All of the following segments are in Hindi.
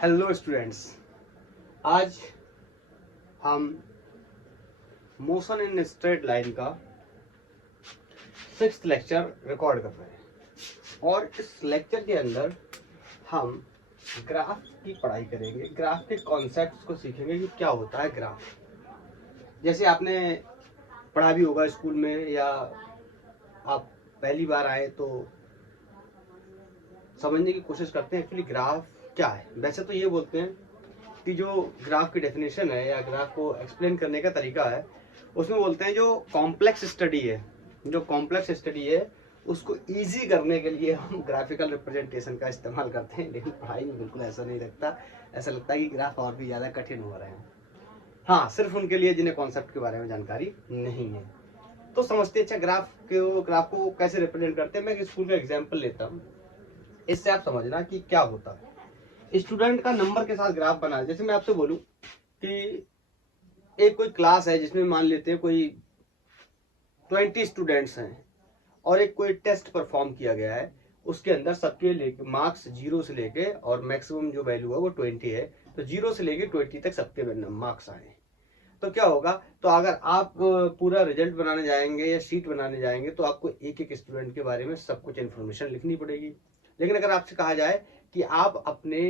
हेलो स्टूडेंट्स, आज हम मोशन इन स्ट्रेट लाइन का 6th लेक्चर रिकॉर्ड कर रहे हैं और इस लेक्चर के अंदर हम ग्राफ की पढ़ाई करेंगे। ग्राफ के कॉन्सेप्ट्स को सीखेंगे कि क्या होता है ग्राफ। जैसे आपने पढ़ा भी होगा स्कूल में या आप पहली बार आए तो समझने की कोशिश करते हैं एक्चुअली ग्राफ क्या है। वैसे तो ये बोलते हैं कि जो ग्राफ की डेफिनेशन है या ग्राफ को एक्सप्लेन करने का तरीका है उसमें बोलते हैं जो कॉम्प्लेक्स स्टडी है उसको इजी करने के लिए हम ग्राफिकल रिप्रेजेंटेशन का इस्तेमाल करते हैं। लेकिन पढ़ाई में बिल्कुल ऐसा नहीं लगता, ऐसा लगता है कि ग्राफ और भी ज़्यादा कठिन हो रहे हैं। हाँ, सिर्फ उनके लिए जिन्हें कॉन्सेप्ट के बारे में जानकारी नहीं है। तो समझते अच्छा ग्राफ को कैसे रिप्रेजेंट करते हैं। मैं एक स्कूल का एग्जाम्पल लेता हूँ, इससे आप समझना कि क्या होता है। स्टूडेंट का नंबर के साथ ग्राफ बना, जैसे मैं आपसे बोलूं कि एक कोई क्लास है जिसमें मान लेते हैं कोई 20 स्टूडेंट्स हैं और एक कोई टेस्ट परफॉर्म किया गया है, उसके अंदर सबके लेके मार्क्स 0 से लेके और मैक्सिमम जो वैल्यू है वो 20 है, तो 0 से लेके 20 तक सबके मार्क्स आए। तो क्या होगा, तो अगर आप पूरा रिजल्ट बनाने जाएंगे या शीट बनाने जाएंगे तो आपको एक एक स्टूडेंट के बारे में सब कुछ इन्फॉर्मेशन लिखनी पड़ेगी। लेकिन अगर आपसे कहा जाए कि आप अपने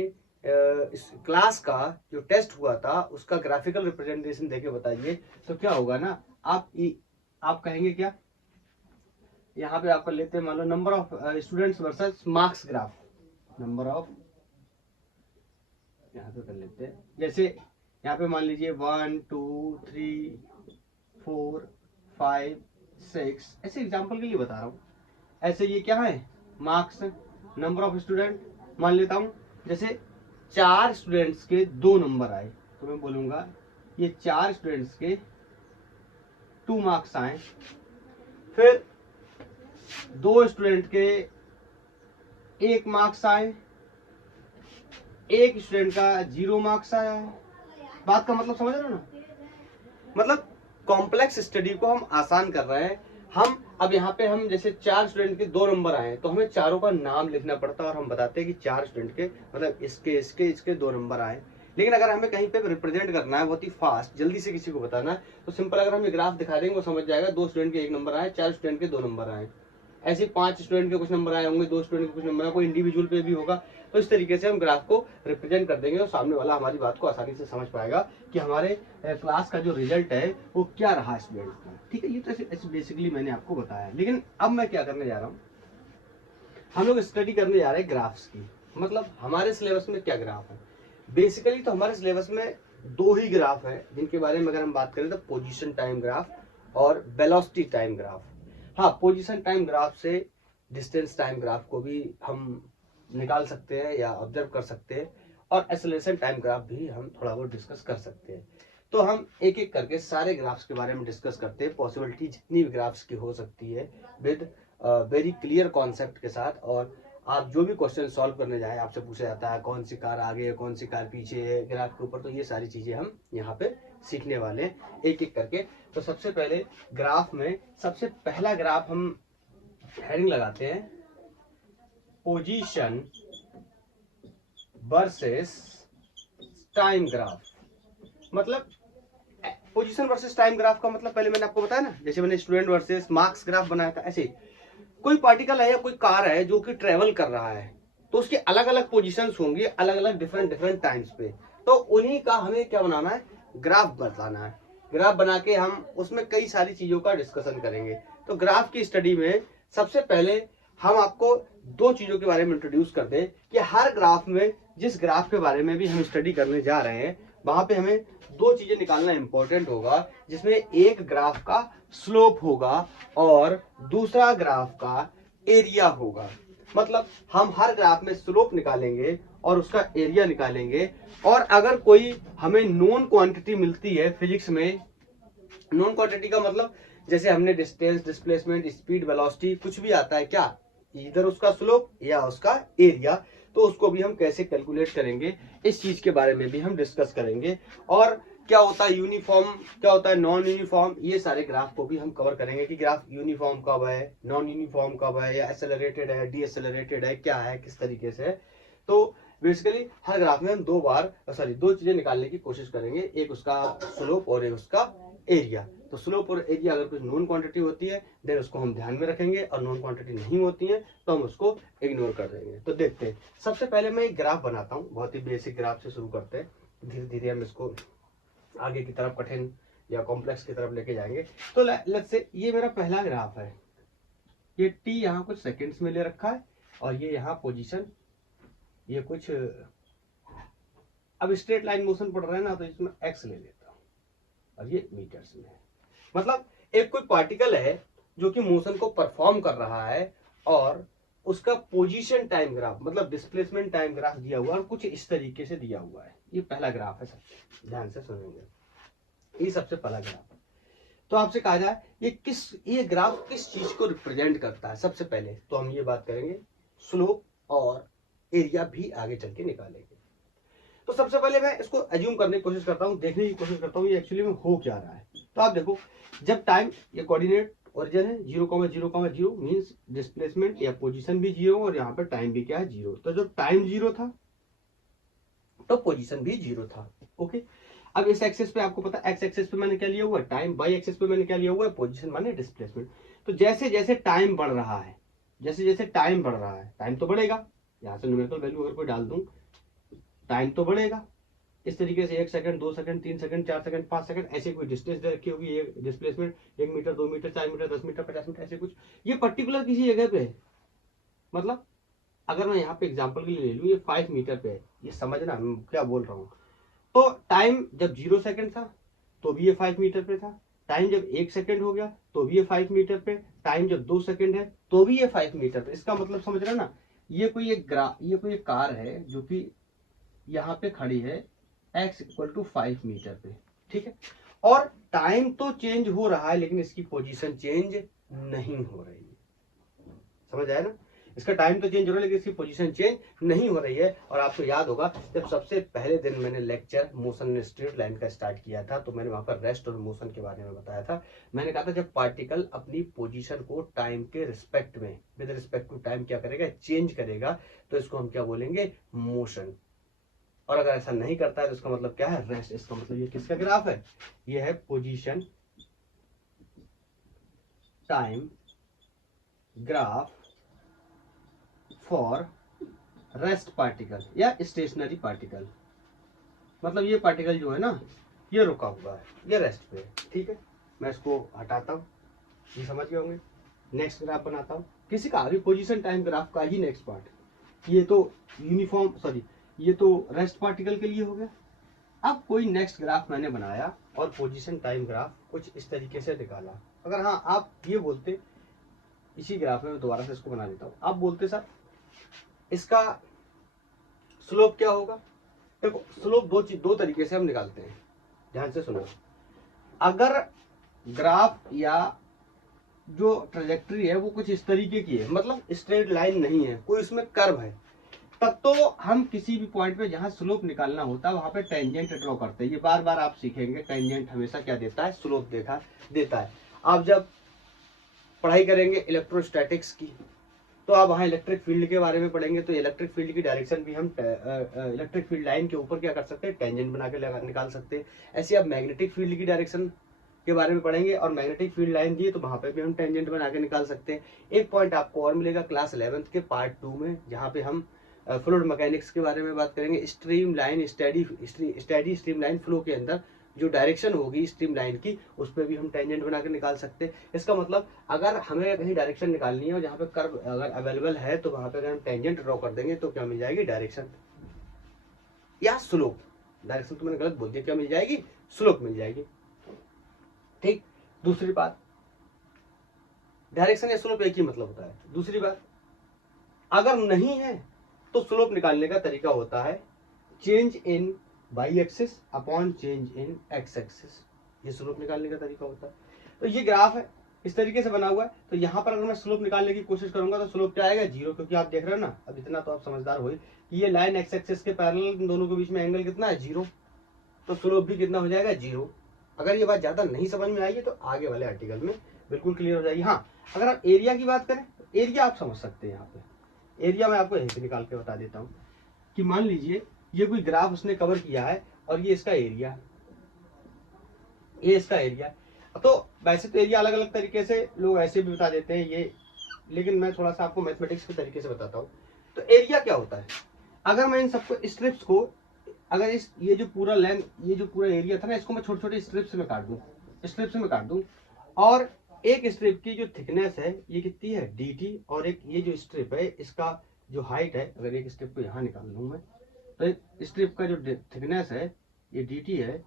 इस क्लास का जो टेस्ट हुआ था उसका ग्राफिकल रिप्रेजेंटेशन देके बताइए, तो क्या होगा ना, आप कहेंगे क्या, यहाँ पे आप कर लेते हैं मान लो number of students versus marks graph, number of, यहाँ पे कर लेते हैं जैसे यहाँ पे मान लीजिए 1 2 3 4 5 6, ऐसे एग्जाम्पल के लिए बता रहा हूँ। ऐसे ये क्या है, मार्क्स, नंबर ऑफ स्टूडेंट मान लेता हूँ। जैसे 4 स्टूडेंट्स के 2 नंबर आए तो मैं बोलूंगा ये 4 स्टूडेंट्स के 2 मार्क्स आए। फिर 2 स्टूडेंट के 1 मार्क्स आए, एक स्टूडेंट का 0 मार्क्स आया है। बात का मतलब समझ रहे हो ना, मतलब कॉम्प्लेक्स स्टडी को हम आसान कर रहे हैं। हम अब यहाँ पे हम जैसे 4 स्टूडेंट के 2 नंबर आए तो हमें चारों का नाम लिखना पड़ता है और हम बताते हैं कि 4 स्टूडेंट के मतलब इसके 2 नंबर आए। लेकिन अगर हमें कहीं पे रिप्रेजेंट करना है बहुत ही फास्ट, जल्दी से किसी को बताना है, तो सिंपल अगर हम ये ग्राफ दिखा देंगे वो समझ जाएगा 2 स्टूडेंट के 1 नंबर आए, 4 स्टूडेंट के 2 नंबर आए। ऐसे 5 स्टूडेंट के कुछ नंबर आए होंगे, 2 स्टूडेंट के कुछ नंबर आए, कोई इंडिविजुअल पे भी होगा। तो इस तरीके से हम ग्राफ को रिप्रेजेंट कर देंगे और सामने वाला हमारी बात को आसानी से समझ पाएगा कि हमारे क्लास का जो रिजल्ट है वो क्या रहा स्टूडेंट का। ठीक है, ये तो ऐसे बेसिकली मैंने आपको बताया। लेकिन अब मैं क्या करने जा रहा हूँ, हम लोग स्टडी करने जा रहे हैं ग्राफ्स की। मतलब हमारे सिलेबस में क्या ग्राफ है, बेसिकली तो हमारे सिलेबस में 2 ही ग्राफ है जिनके बारे में अगर हम बात करें तो पोजीशन टाइम ग्राफ और वेलोसिटी टाइम ग्राफ। हाँ, पोजीशन टाइम ग्राफ से डिस्टेंस टाइम ग्राफ को भी हम निकाल सकते हैं या ऑब्जर्व कर सकते हैं, और एक्सेलरेशन टाइम ग्राफ भी हम थोड़ा बहुत डिस्कस कर सकते हैं। तो हम एक एक करके सारे ग्राफ्स के बारे में डिस्कस करते हैं, पॉसिबिलिटी जितनी भी ग्राफ्स की हो सकती है विद वेरी क्लियर कॉन्सेप्ट के साथ। और आप जो भी क्वेश्चन सॉल्व करने जाए आपसे पूछा जाता है कौन सी कार आगे है कौन सी कार पीछे है ग्राफ के ऊपर, तो ये सारी चीजें हम यहाँ पे सीखने वाले हैं एक एक करके। तो सबसे पहले ग्राफ में सबसे पहला ग्राफ हम हेडिंग लगाते हैं, पोजीशन वर्सेस टाइम ग्राफ। मतलब पोजीशन वर्सेस टाइम ग्राफ का मतलब पहले मैंने आपको बताया ना, जैसे मैंने स्टूडेंट वर्सेस मार्क्स ग्राफ बनाया था, ऐसे कोई पार्टिकल है या कोई कार है जो कि ट्रेवल कर रहा है तो उसकी अलग अलग पोजीशंस होंगी, अलग अलग डिफरेंट टाइम्स पे। तो उन्हीं का हमें क्या बनाना है, ग्राफ बताना है। ग्राफ बना के हम उसमें कई सारी चीजों का डिस्कशन करेंगे। तो ग्राफ की स्टडी में सबसे पहले हम आपको 2 चीजों के बारे में इंट्रोड्यूस कर दें कि हर ग्राफ में, जिस ग्राफ के बारे में भी हम स्टडी करने जा रहे हैं, वहां पे हमें 2 चीजें निकालना इंपॉर्टेंट होगा, जिसमें एक ग्राफ का स्लोप होगा और दूसरा ग्राफ का एरिया होगा। मतलब हम हर ग्राफ में स्लोप निकालेंगे और उसका एरिया निकालेंगे। और अगर कोई हमें नोन क्वांटिटी मिलती है फिजिक्स में, नोन क्वांटिटी का मतलब जैसे हमने डिस्टेंस, डिस्प्लेसमेंट, स्पीड, वेलोसिटी कुछ भी आता है क्या, इधर उसका स्लोप या उसका एरिया, तो उसको भी हम कैसे कैलकुलेट करेंगे इस चीज के बारे में भी हम डिस्कस करेंगे। और क्या होता है यूनिफॉर्म, क्या होता है नॉन यूनिफॉर्म, ये सारे ग्राफ को भी हम कवर करेंगे कि ग्राफ यूनिफॉर्म कब है, नॉन यूनिफॉर्म कब है, या एक्सेलरेटेड है, डी एक्सेलरेटेड है, क्या है, किस तरीके से है। तो बेसिकली हर ग्राफ में हम दो चीजें निकालने की कोशिश करेंगे, एक उसका स्लोप और एक उसका एरिया। तो स्लोप और एरिया अगर कुछ नोन क्वांटिटी होती है देन उसको हम ध्यान में रखेंगे, और नोन क्वांटिटी नहीं होती है तो हम उसको इग्नोर कर देंगे। तो देखते हैं, सबसे पहले मैं एक ग्राफ बनाता हूँ, बहुत ही बेसिक ग्राफ से शुरू करते हैं, धीरे धीरे हम इसको आगे की तरफ कठिन या कॉम्प्लेक्स की तरफ लेके जाएंगे। तो लेट्स से ये मेरा पहला ग्राफ है, ये टी यहाँ कुछ सेकंड्स में ले रखा है, और ये यहाँ पोजीशन, ये कुछ, अब स्ट्रेट लाइन मोशन पढ़ रहा है ना तो इसमें एक्स ले लेता हूँ, और ये मीटर्स में है। मतलब एक कोई पार्टिकल है जो कि मोशन को परफॉर्म कर रहा है, और उसका पोजीशन टाइम ग्राफ मतलब डिस्प्लेसमेंट टाइम ग्राफ दिया हुआ है, और कुछ इस तरीके से दिया हुआ है। ये पहला ग्राफ है, सबसे ध्यान से सुनेंगे, ये सबसे पहला ग्राफ है। तो आपसे कहा जाए ये ग्राफ किस चीज को रिप्रेजेंट करता है, सबसे पहले तो हम ये बात करेंगे, स्लोप और एरिया भी आगे चल के निकालेंगे। तो सबसे पहले मैं इसको एज्यूम करने की कोशिश करता हूँ, देखने की कोशिश करता हूँ ये एक्चुअली में हो क्या रहा है। तो आप देखो, जब टाइम, ये कोऑर्डिनेट ओरिजिन है 0,0,0 मींस डिस्प्लेसमेंट या पोजीशन भी 0, और यहाँ पर टाइम भी क्या है 0। तो जब टाइम 0 था तो पोजीशन भी 0 था। ओके, अब इस एक्सिस पे आपको पता है, एक्स एक्सिस पे मैंने क्या लिया हुआ है टाइम, वाई एक्सिस पे मैंने क्या लिया हुआ है पोजीशन माने डिस्प्लेसमेंट। तो जैसे जैसे टाइम बढ़ रहा है, जैसे जैसे टाइम बढ़ रहा है, टाइम तो बढ़ेगा, यहाँ से न्यूमेरिकल वैल्यू अगर कोई डाल दूं टाइम तो बढ़ेगा। इस तरीके से 1 second, 2 second, 3 second, 4 second, 5 second, ऐसे कोई डिस्टेंस दे रखी होगी, ये displacement 1 metre, 2 metre, 4 metre, 10 metre, 50 metre, ऐसे कुछ, ये पर्टिकुलर किसी जगह पे है। मतलब अगर मैं यहाँ पे एग्जाम्पल के लिए ले लूँ, ये 5 मीटर पे है, ये समझना मैं क्या बोल रहा हूँ। तो टाइम जब 0 सेकंड था तो भी ये 5 मीटर पे था, टाइम जब 1 सेकंड हो गया तो भी ये 5 मीटर पे, टाइम जब 2 सेकंड है तो भी ये 5 मीटर पे। इसका मतलब समझ रहे ना, ये कोई एक कार है जो कि यहाँ पे खड़ी है x = 5 मीटर पे, ठीक है, और टाइम तो चेंज हो रहा है लेकिन इसकी पोजीशन चेंज नहीं हो रही है। समझ आया ना, इसका टाइम तो चेंज हो रहा है लेकिन इसकी पोजीशन चेंज नहीं हो रही है। और आपको याद होगा जब सबसे पहले दिन मैंने lecture motion in straight line का स्टार्ट किया था तो मैंने वहां पर रेस्ट और मोशन के बारे में बताया था। मैंने कहा था जब पार्टिकल अपनी पोजीशन को टाइम के रिस्पेक्ट में, विद रिस्पेक्ट टू टाइम क्या करेगा, चेंज करेगा, तो इसको हम क्या बोलेंगे, मोशन। और अगर ऐसा नहीं करता है तो इसका मतलब क्या है, रेस्ट। इसका मतलब ये किसका ग्राफ है, ये है position time graph for rest particle या स्टेशनरी पार्टिकल। मतलब ये पार्टिकल जो है ना ये रुका हुआ है, ये रेस्ट पे है, ठीक है। मैं इसको हटाता हूँ, ये समझ गए होंगे। नेक्स्ट ग्राफ बनाता हूँ, किसी का अभी पोजीशन टाइम ग्राफ का ही नेक्स्ट पार्ट, ये तो यूनिफॉर्म सॉरी ये तो रेस्ट पार्टिकल के लिए हो गया। अब कोई नेक्स्ट ग्राफ मैंने बनाया और पोजीशन टाइम ग्राफ कुछ इस तरीके से निकाला। अगर हाँ आप ये बोलते, इसी ग्राफ में मैं दोबारा से इसको बना देता हूँ, आप बोलते सर इसका स्लोप क्या होगा। देखो स्लोप दो तरीके से हम निकालते हैं, ध्यान से सुनो। अगर ग्राफ या जो ट्रेजेक्ट्री है वो कुछ इस तरीके की है, मतलब स्ट्रेट लाइन नहीं है, कोई उसमें कर्व है, तब तो हम किसी भी पॉइंट पे जहां स्लोप निकालना होता है वहां पे टेंजेंट ड्रॉ करते हैं। ये बार बार आप सीखेंगे, टेंजेंट हमेशा क्या देता है, स्लोप देता है। आप जब पढ़ाई करेंगे इलेक्ट्रोस्टैटिक्स की तो आप वहाँ इलेक्ट्रिक फील्ड के बारे में पढ़ेंगे, तो इलेक्ट्रिक फील्ड की डायरेक्शन भी हम इलेक्ट्रिक फील्ड लाइन के ऊपर क्या कर सकते हैं, टेंजेंट बना के निकाल सकते हैं। ऐसे आप मैग्नेटिक फील्ड की डायरेक्शन के बारे में पढ़ेंगे और मैग्नेटिक फील्ड लाइन दी तो वहां पे भी हम टेंजेंट बना के निकाल सकते हैं। एक पॉइंट आपको और मिलेगा क्लास 11th के पार्ट 2 में, जहाँ पे हम फ्लूइड मैकेनिक्स के बारे में बात करेंगे। Stream line steady stream line flow के अंदर जो डायरेक्शन होगी स्ट्रीम लाइन की, उस पर भी हम टेंजेंट बना के निकाल सकते हैं। इसका मतलब अगर हमें कहीं डायरेक्शन निकालनी है और जहाँ पे कर्व अगर अवेलेबल है तो वहां पे अगर हम टेंजेंट ड्रॉ कर देंगे तो क्या मिल जाएगी, डायरेक्शन या स्लोप। डायरेक्शन तो मैंने गलत बोल दिया, क्या मिल जाएगी, स्लोप मिल जाएगी, ठीक। दूसरी बात, डायरेक्शन या स्लोप एक ही मतलब होता है। दूसरी बात, अगर नहीं है तो स्लोप निकालने का तरीका होता है change in Y axis upon change in X axis, ये स्लोप निकालने का तरीका होता है। तो ये ग्राफ है, इस तरीके से बना हुआ है। तो यहाँ पर अगर मैं स्लोप निकालने की कोशिश करूंगा तो स्लोप क्या आएगा, 0, क्योंकि आप देख रहे हो ना, अब इतना तो आप समझदार हो कि ये लाइन एक्स एक्सिस के पैरेलल, इन दोनों के बीच में एंगल कितना है, 0, तो स्लोप भी कितना हो जाएगा, 0। अगर ये बात ज्यादा नहीं समझ में आई है तो आगे वाले आर्टिकल में बिल्कुल क्लियर हो जाएगी। हाँ, अगर आप एरिया की बात करें तो एरिया आप समझ सकते हैं। यहाँ पे एरिया मैं आपको यहीं से निकाल के बता देता हूँ। कि मान लीजिए ये कोई ग्राफ उसने कवर किया है और ये इसका एरिया, ये इसका एरिया। तो वैसे तो एरिया अलग अलग तरीके से लोग ऐसे भी बता देते हैं ये, लेकिन मैं थोड़ा सा आपको मैथमेटिक्स के तरीके से बताता हूँ। तो एरिया क्या होता है, अगर मैं इन सबको स्ट्रिप्स को, अगर इस ये जो पूरा लेंथ, ये जो पूरा एरिया था ना, इसको मैं छोटे छोटे स्ट्रिप्स में काट दूं, स्ट्रिप्स में काट दूं, और एक स्ट्रिप की जो थिकनेस है ये कितनी है dt, और एक ये जो स्ट्रिप है इसका जो हाइट है, अगर एक स्ट्रिप को यहाँ निकाल लूँ मैं, तो एक स्ट्रिप का जो थिकनेस है ये dt है,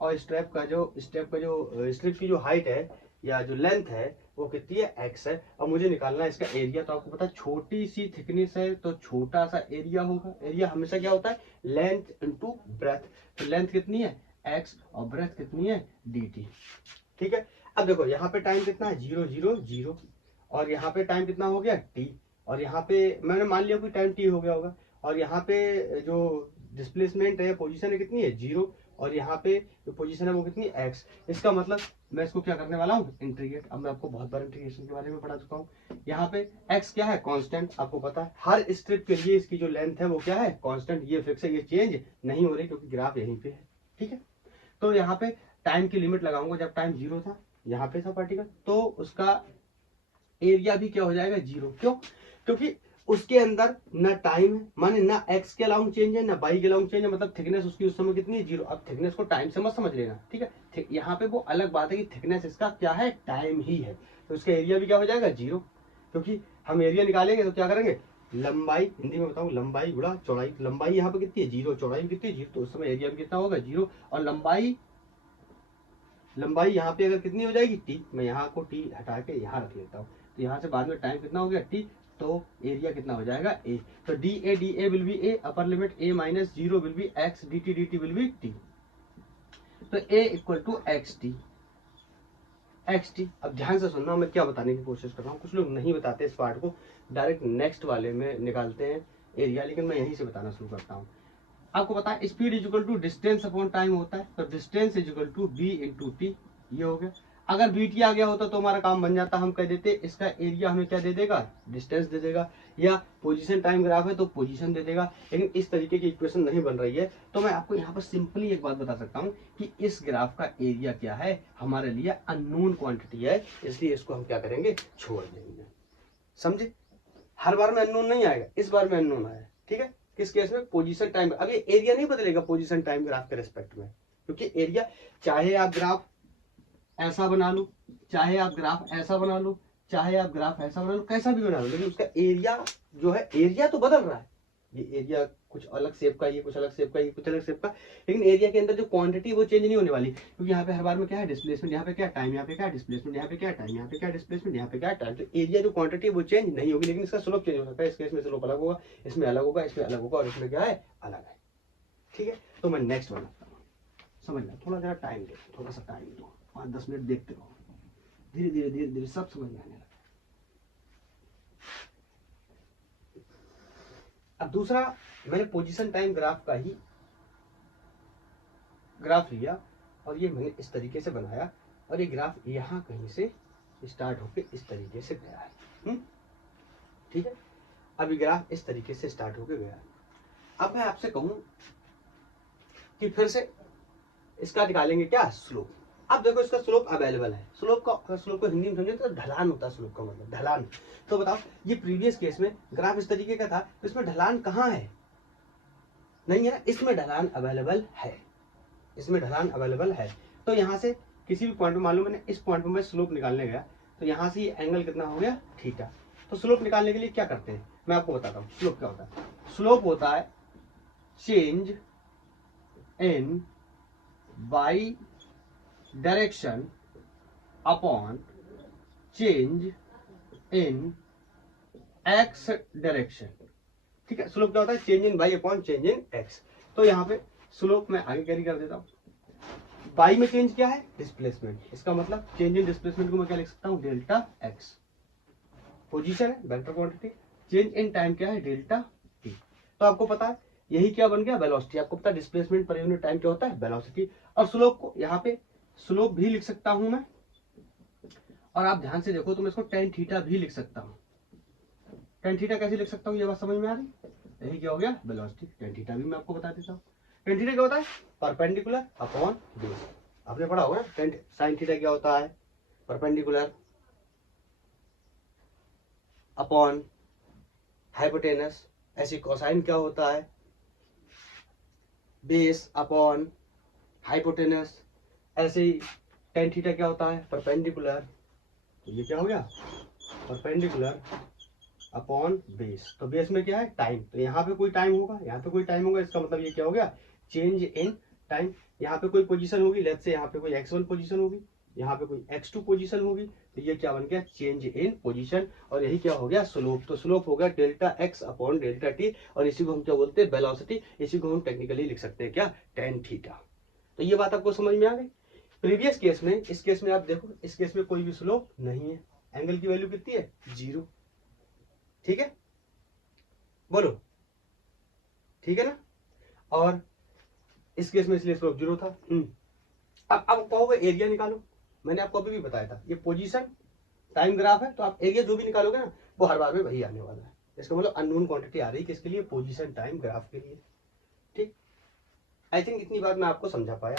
और स्ट्रिप का जो स्ट्रिप की जो हाइट है या जो लेंथ है वो कितनी है x है। और मुझे निकालना है इसका एरिया। तो आपको पता है छोटी सी थिकनेस है तो छोटा सा एरिया होगा। एरिया हमेशा क्या होता है, लेंथ इनटू ब्रेथ। तो लेंथ कितनी है x और ब्रेथ कितनी है dt। ठीक है, अब देखो यहाँ पे टाइम कितना है 0 0 0, और यहाँ पे टाइम कितना हो गया t, और यहाँ पे मैंने मान लिया कोई टाइम t हो गया होगा, और यहाँ पे जो डिस्प्लेसमेंट है पोजीशन है कितनी है 0, और यहाँ पे जो पोजीशन है वो कितनी x। इसका मतलब मैं इसको क्या करने वाला हूँ इंटीग्रेट। अब मैं आपको बहुत बार इंटीग्रेशन के बारे में पढ़ा चुका हूँ। यहाँ पे x क्या है कांस्टेंट, आपको पता है हर स्ट्रिप के लिए इसकी जो लेंथ है वो क्या है कांस्टेंट, ये फिक्स है, ये चेंज नहीं हो रही क्योंकि ग्राफ यहीं पे है। ठीक है, तो यहाँ पे टाइम की लिमिट लगाऊंगा, जब टाइम 0 था यहाँ पे था पार्टिकल, तो उसका एरिया भी क्या हो जाएगा 0। क्यों, क्योंकि उसके अंदर ना टाइम है, माने ना x के अलाउंग चेंज है ना y के अलाउंग चेंज है, मतलब थिकनेस उसकी उस समय कितनी है 0। अब थिकनेस को टाइम से मत समझ लेना, ठीक है, यहाँ पे वो अलग बात है कि थिकनेस इसका क्या है टाइम ही है, तो उसका एरिया भी क्या हो जाएगा 0। क्योंकि हम एरिया निकालेंगे तो क्या करेंगे, लंबाई, हिंदी में बताऊं लंबाई गुणा चौड़ाई। लंबाई यहाँ पे कितनी है 0, चौड़ाई भी कितनी है 0, तो उस समय एरिया भी कितना होगा 0। और लंबाई यहाँ पे अगर कितनी हो जाएगी t, मैं यहाँ को t हटा के यहाँ रख लेता हूँ, तो यहाँ से बाद में टाइम कितना हो गया t, तो एरिया कितना हो जाएगा a। तो da will be a, upper limit a minus 0 will be x, dt will be t, तो a इक्वल टू xt। अब ध्यान से सुनना, मैं क्या बताने की कोशिश कर रहा हूँ। कुछ लोग नहीं बताते इस पार्ट को, डायरेक्ट नेक्स्ट वाले में निकालते हैं एरिया, लेकिन मैं यहीं से बताना शुरू करता हूँ। आपको पता है speed is equal to distance upon time होता है, तो distance is equal to V into T, ये हो गया। अगर बी टी आ गया होता तो हमारा काम बन जाता, हम कह देते इसका एरिया हमें क्या दे देगा डिस्टेंस दे देगा, या पोजीशन टाइम ग्राफ है तो पोजीशन दे देगा, लेकिन इस तरीके की इक्वेशन नहीं बन रही है। तो मैं आपको यहाँ पर सिंपली एक बात बता सकता हूँ कि इस ग्राफ का एरिया क्या है, हमारे लिए अननोन क्वांटिटी है, इसलिए इसको हम क्या करेंगे छोड़ देंगे। समझे, हर बार में अननोन नहीं आएगा, इस बार में अननोन आया। ठीक है, किस केस में पोजीशन टाइम, अब ये एरिया नहीं बदलेगा पोजीशन टाइम ग्राफ के रिस्पेक्ट में, क्योंकि एरिया चाहे आप ग्राफ ऐसा बना लो, चाहे आप ग्राफ ऐसा बना लो, चाहे आप ग्राफ ऐसा बना लो, कैसा भी बना लो, लेकिन उसका एरिया जो है, एरिया तो बदल रहा है। ये एरिया कुछ अलग शेप का, ये कुछ अलग शेप का, ये कुछ अलग शेप का, लेकिन एरिया के अंदर जो क्वांटिटी वो चेंज नहीं होने वाली, क्योंकि यहाँ पे हर बार में क्या है डिस्प्लेसमेंट, यहाँ पे क्या टाइम, यहाँ पे क्या डिस्प्लेसमेंट, यहाँ पे क्या टाइम, यहाँ पे क्या डिस्प्लेसमेंट, यहाँ पे क्या टाइम, तो एरिया जो क्वांटिटी वो चेंज नहीं होगी, लेकिन इसका स्लोप चेंज हो सकता है। इस केस में स्लोप अलग होगा, इसमें अलग होगा, इसमें अलग होगा, और इसमें क्या है अलग है। ठीक है, तो मैं नेक्स्ट बनाता हूँ, समझना, थोड़ा जरा टाइम दो, थोड़ा सा टाइम दो, 5-10 मिनट देखते रहो, धीरे धीरे धीरे धीरे सब समझ में आने लगा। अब दूसरा, मैंने पोजीशन टाइम ग्राफ का ही ग्राफ लिया और ये मैंने इस तरीके से बनाया, और ये ग्राफ यहाँ कहीं से स्टार्ट होके इस तरीके से गया है। ठीक है, अब ये ग्राफ इस तरीके से स्टार्ट होके गया। अब मैं आपसे कहूं कि फिर से इसका निकालेंगे क्या स्लोप। अब देखो इसका स्लोप अवेलेबल है, स्लोप को हिंदी में समझे तो ढलान होता है, स्लोप का मतलब ढलान। तो बताओ, ये प्रीवियस केस में ग्राफ इस तरीके का था, तो इसमें ढलान कहाँ है, नहीं है ना, इसमें ढलान अवेलेबल है, इसमें ढलान अवेलेबल है। तो यहाँ से किसी भी पॉइंट में, मालूम मैंने इस पॉइंट में मैं स्लोप निकालने गया, तो यहाँ से ये एंगल कितना हो गया थीटा। तो स्लोप निकालने के लिए क्या करते हैं मैं आपको बताता हूँ। स्लोप क्या होता है, स्लोप होता है change in Y direction upon change in X direction. ठीक है, स्लोप क्या होता है change in Y upon change in X. तो यहाँ पे स्लोप मैं आगे कैरी कर देता हूँ, वाई में चेंज क्या है डिस्प्लेसमेंट, इसका मतलब चेंज इन डिस्प्लेसमेंट को मैं क्या लिख सकता हूँ डेल्टा एक्स, पोजीशन है vector quantity, change in time क्या है डेल्टा टी। तो आपको पता है यही क्या बन गया वेलोसिटी, आपको पता है डिस्प्लेसमेंट पर यूनिट टाइम क्या होता है वेलोसिटी। और स्लोप को यहाँ पे स्लोप भी लिख सकता हूं मैं, और आप ध्यान से देखो तो मैं इसको टेन थीटा भी लिख सकता हूँ। टेन थीटा कैसे लिख सकता हूँ, ये बात समझ में आ रही, यही क्या हो गया वेलोसिटी। tan थीटा भी मैं आपको बता देता हूँ। tan थीटा क्या होता है परपेंडिकुलर अपॉन बेस। आपने पढ़ा होगा ना sin थीटा क्या होता है परपेंडिकुलर अपॉन हाइपोटेनस। ऐसी कोसाइन क्या होता है बेस अपॉन हाइपोटेनस। ऐसे ही tan थीटा क्या होता है परपेंडिकुलर, तो ये क्या हो गया परपेंडिकुलर अपॉन बेस। तो बेस में क्या है टाइम, तो यहाँ पे कोई टाइम होगा, यहाँ पे कोई टाइम होगा, इसका मतलब ये क्या हो गया चेंज इन टाइम। यहाँ पे कोई पोजीशन होगी, लेट्स से यहाँ पे कोई x1 पोजीशन होगी, यहाँ पे कोई x2 पोजीशन होगी, तो ये क्या बन गया चेंज इन पोजीशन। और यही क्या हो गया स्लोप, तो स्लोप हो गया delta x upon delta T, और इसी को हम क्या बोलते हैं वेलोसिटी। इसी को हम टेक्निकली लिख सकते हैं क्या tan थीटा। तो ये बात आपको समझ में आ गई। प्रीवियस केस में, इस केस में आप देखो, इस केस में कोई भी स्लोप नहीं है, एंगल की वैल्यू कितनी है 0। ठीक है बोलो, ठीक है ना। और इस केस में इसलिए स्लोप 0 था। अब कहोगे एरिया निकालो, मैंने आपको अभी भी बताया था ये पोजीशन टाइम ग्राफ है, तो आप एरिया जो भी निकालोगे ना वो हर बार में वही आने वाला है। इसका मतलब अननोन क्वांटिटी आ रही है किसके लिए पोजीशन टाइम ग्राफ के लिए। ठीक, आई थिंक इतनी बात मैं आपको समझा पाया।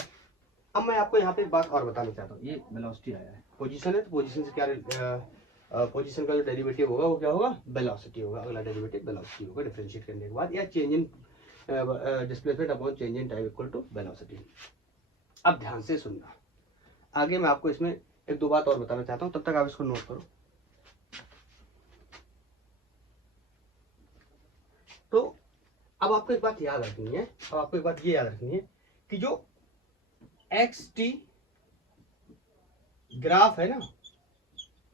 अब मैं आपको यहाँ पे एक बात और बताना चाहता हूँ। ये वेलोसिटी आया है, पोजीशन है, तो पोजीशन से क्या पोजीशन का जो डेरिवेटिव होगा वो क्या होगा वेलोसिटी होगा। अगला डेरिवेटिव वेलोसिटी होगा डिफरेंशिएट करने के बाद, या change in displacement upon change in time equal to velocity. अब ध्यान से सुनना, आगे मैं आपको इसमें एक दो बात और बताना चाहता हूँ, तब तक आप इसको नोट करो। तो अब आपको एक बात याद रखनी है, अब आपको एक बात ये याद रखनी है कि जो एक्स टी ग्राफ है ना,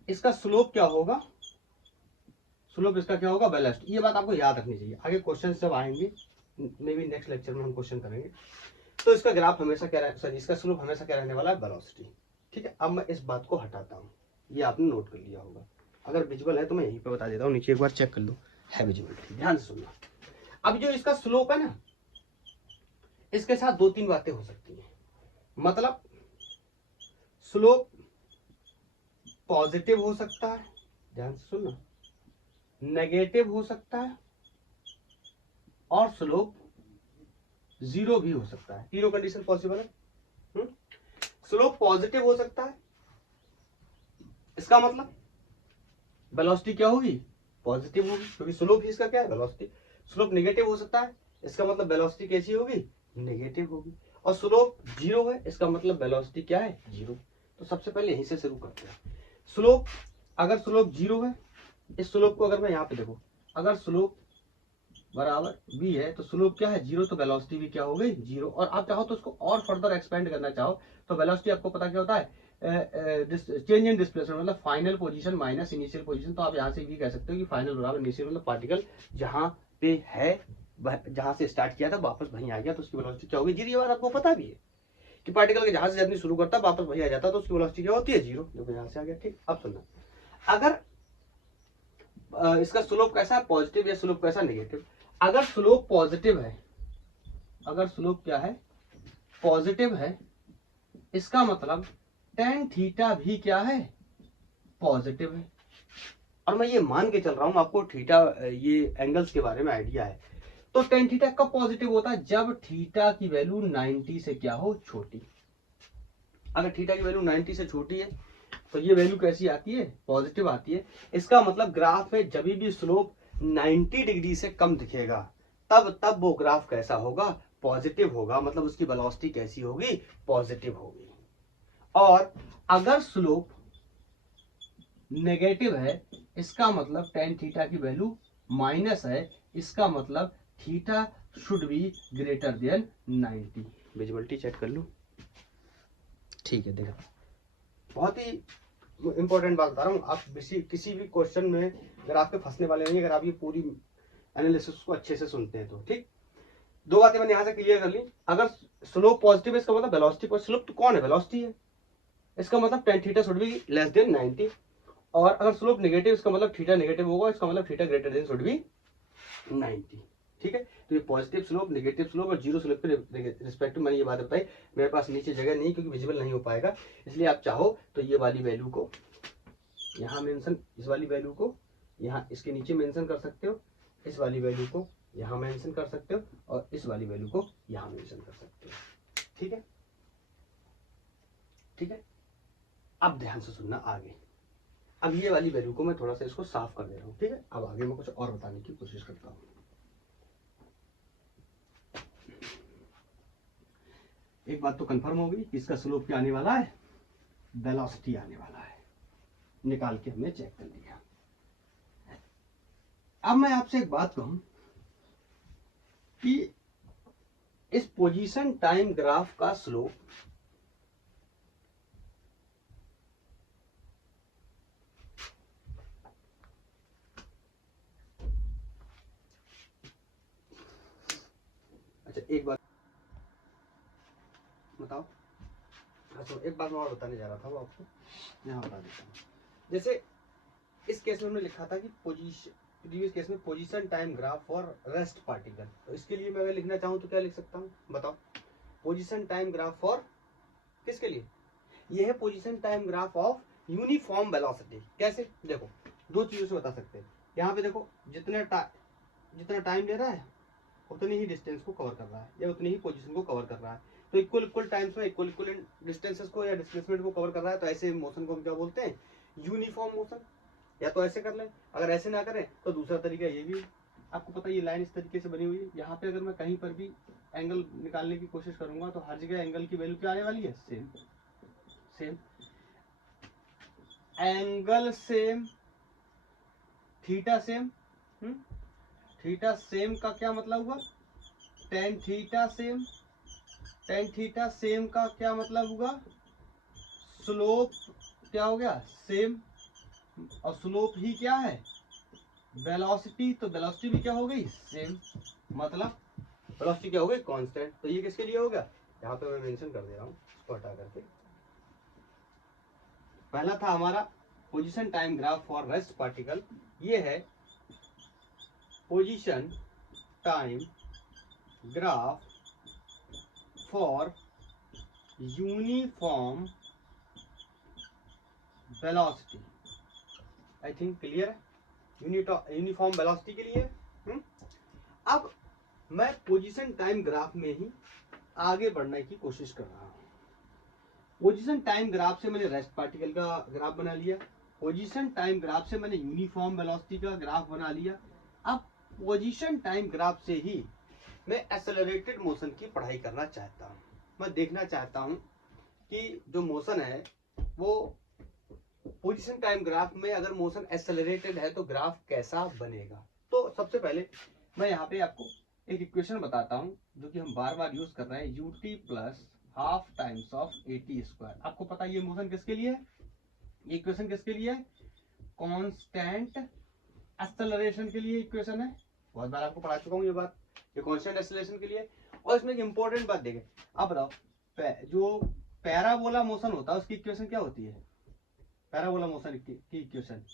इसका स्लोप क्या होगा, स्लोप इसका क्या होगा वेलोसिटी। ये बात आपको याद रखनी चाहिए। आगे क्वेश्चन जब आएंगे, मे बी नेक्स्ट लेक्चर में हम क्वेश्चन करेंगे, तो इसका ग्राफ हमेशा क्या रहे, सॉरी इसका स्लोप हमेशा क्या रहने वाला है वेलोसिटी। ठीक है, अब मैं इस बात को हटाता हूँ, ये आपने नोट कर लिया होगा। अगर विजुअल है तो मैं यहीं पे बता देता हूँ, नीचे एक बार चेक कर लो है विजुअल। ध्यान से सुनना, अब जो इसका स्लोप है ना, इसके साथ दो तीन बातें हो सकती हैं। मतलब स्लोप पॉजिटिव हो सकता है, ध्यान से सुनना, नेगेटिव हो सकता है, और स्लोप 0 भी हो सकता है। तीनों कंडीशन पॉसिबल है। स्लोप पॉजिटिव हो सकता है, इसका मतलब वेलोसिटी क्या होगी पॉजिटिव होगी, क्योंकि स्लोप ही इसका क्या है वेलोसिटी। स्लोप नेगेटिव हो सकता है, इसका मतलब वेलोसिटी कैसी होगी नेगेटिव होगी। और स्लोप 0 है, इसका मतलब वेलोसिटी क्या है 0। तो सबसे पहले यहीं से शुरू करते हैं। स्लोप, अगर स्लोप 0 है, इस स्लोप को अगर मैं यहाँ पे देखो, अगर स्लोप बराबर v है तो स्लोप क्या है 0, तो वेलोसिटी भी क्या हो गई 0। और आप चाहो तो उसको और फर्दर एक्सपेंड करना चाहो तो वेलोसिटी आपको पता क्या होता है चेंज इन डिस्प्लेसमेंट, मतलब final position minus initial position. तो आप यहाँ से भी कह सकते हो कि फाइनल बराबर इनिशियल, मतलब पार्टिकल जहाँ पे है, जहाँ से स्टार्ट किया था वापस वहीं आ गया, तो उसकी वेलोसिटी क्या होगी 0। ये बात आपको पता भी है कि पार्टिकल के जहाँ से जर्नी शुरू करता है वापस वहीं आ जाता है, तो उसकी वेलोसिटी क्या होती है 0। देखो यहाँ से आ गया। ठीक, अब सुनना, अगर इसका स्लोप कैसा है पॉजिटिव या स्लोप कैसा नेगेटिव। अगर स्लोप पॉजिटिव है, अगर स्लोप क्या है पॉजिटिव है, इसका मतलब tan थीटा भी क्या है पॉजिटिव है। और मैं ये मान के चल रहा हूं आपको थीटा ये एंगल्स के बारे में आइडिया है। तो tan थीटा कब पॉजिटिव होता है, जब थीटा की वैल्यू 90 से क्या हो छोटी। अगर थीटा की वैल्यू 90 से छोटी है तो ये वैल्यू कैसी आती है पॉजिटिव आती है। इसका मतलब ग्राफ में जब भी स्लोप 90 डिग्री से कम दिखेगा तब वो ग्राफ कैसा होगा पॉजिटिव होगा, मतलब उसकी वेलोसिटी कैसी होगी पॉजिटिव होगी। और अगर स्लोप नेगेटिव है, इसका मतलब tan थीटा की वैल्यू माइनस है, इसका मतलब theta should be greater than 90। Visibility check कर लो। ठीक है, देखो बहुत ही इंपॉर्टेंट बात बता रहा हूँ। आप किसी भी क्वेश्चन में अगर आपके फंसने वाले नहीं, अगर आप ये पूरी एनालिसिस को अच्छे से सुनते हैं तो। ठीक, दो बातें मैंने यहाँ से क्लियर कर ली। अगर स्लोप पॉजिटिव है, इसका मतलब वेलोसिटी पर स्लोप तो कौन है वेलोसिटी है, इसका मतलब tan theta should be less than 90। और अगर स्लोप नेगेटिव, इसका मतलब थीटा नेगेटिव होगा, इसका मतलब theta greater than should be 90। ठीक है, तो ये पॉजिटिव स्लोप, नेगेटिव स्लोप और 0 स्लोप के रिस्पेक्टिव मैंने ये बात बताई। मेरे पास नीचे जगह नहीं क्योंकि विजिबल नहीं हो पाएगा, इसलिए आप चाहो तो ये वाली वैल्यू को यहाँ मेंशन, इस वाली वैल्यू को यहाँ इसके नीचे मेंशन कर सकते हो, इस वाली वैल्यू को यहाँ मेंशन कर सकते हो और इस वाली वैल्यू को यहाँ मेंशन कर सकते हो। ठीक है, ठीक है। अब ध्यान से सुनना आगे। अब ये वाली वैल्यू को मैं थोड़ा सा इसको साफ कर दे रहा हूँ। ठीक है, अब आगे मैं कुछ और बताने की कोशिश करता हूँ। एक बात तो कंफर्म हो गई कि इसका स्लोप क्या आने वाला है, वेलोसिटी आने वाला है। निकाल के हमने चेक कर लिया। अब मैं आपसे एक बात कहूं कि इस पोजीशन टाइम ग्राफ का स्लोप अच्छा एक बात बताओ। अच्छा एक बात मैं और बताने जा रहा था वो आपको यहाँ बता देता हूँ। जैसे इस केस में हमने लिखा था कि प्रीवियस केस में position time graph for rest particle, तो इसके लिए मैं अगर लिखना चाहूँ तो क्या लिख सकता हूँ बताओ। पोजीशन टाइम ग्राफ फॉर किसके लिए, यह है position time graph of uniform velocity. कैसे, देखो दो चीजों से बता सकते हैं। यहाँ पे देखो जितना टाइम ले रहा है उतनी ही डिस्टेंस को कवर कर रहा है या उतनी ही पोजीशन को कवर कर रहा है। तो इक्वल इक्वल टाइम्स में इक्वल इक्वल डिस्टेंसेस को या डिस्प्लेसमेंट को कवर कर रहा है, तो ऐसे मोशन को हम क्या बोलते हैं, यूनिफॉर्म मोशन। या तो ऐसे कर लें, अगर ऐसे ना करें तो दूसरा तरीका ये भी, आपको पता है ये लाइन इस तरीके से बनी हुई है। यहाँ पे अगर मैं कहीं पर भी एंगल निकालने की कोशिश करूंगा तो हर जगह एंगल की वैल्यू क्या आने वाली है, same same angle same, theta same. Theta same का क्या मतलब हुआ, tan theta same. Tan theta same का क्या मतलब हुआ, स्लोप क्या हो गया, सेम। और स्लोप ही क्या है, वेलोसिटी, तो वेलोसिटी भी क्या हो गई, सेम। मतलब वेलोसिटी क्या हो गई, कांस्टेंट। तो ये किसके लिए हो गया, यहाँ पे मैं मेंशन कर दे रहा हूँ इसको हटा करके। पहला था हमारा position time graph for rest particle, ये है position time graph for uniform velocity. I think clear है, यूनिफॉर्म वेलोसिटी के लिए। अब मैं पोजीशन टाइम ग्राफ में ही आगे बढ़ने की कोशिश कर रहा हूं। पोजीशन टाइम ग्राफ से मैंने रेस्ट पार्टिकल का ग्राफ बना लिया, पोजीशन टाइम ग्राफ से मैंने यूनिफॉर्म वेलोसिटी का ग्राफ बना लिया। अब पोजीशन टाइम ग्राफ से ही मैं एक्सेलरेटेड मोशन की पढ़ाई करना चाहता हूं। मैं देखना चाहता हूं कि जो मोशन है वो पोजीशन टाइम ग्राफ में अगर मोशन एक्सेलरेटेड है तो ग्राफ कैसा बनेगा। तो सबसे पहले मैं यहाँ पे आपको एक इक्वेशन बताता हूँ जो कि हम बार बार यूज कर रहे हैं, ut plus half times of at square. आपको पता है ये मोशन किसके लिए है, ये इक्वेशन किसके लिए है, कांस्टेंट एक्सेलरेशन के लिए इक्वेशन है। बहुत बार आपको पढ़ा चुका हूँ ये बात, ये कांस्टेंट एक्सेलरेशन के लिए। और इसमें एक इंपॉर्टेंट बात देखें, अब बताओ जो पैराबोला मोशन होता है उसकी इक्वेशन क्या होती है, पैराबोला मोशन की इक्वेशन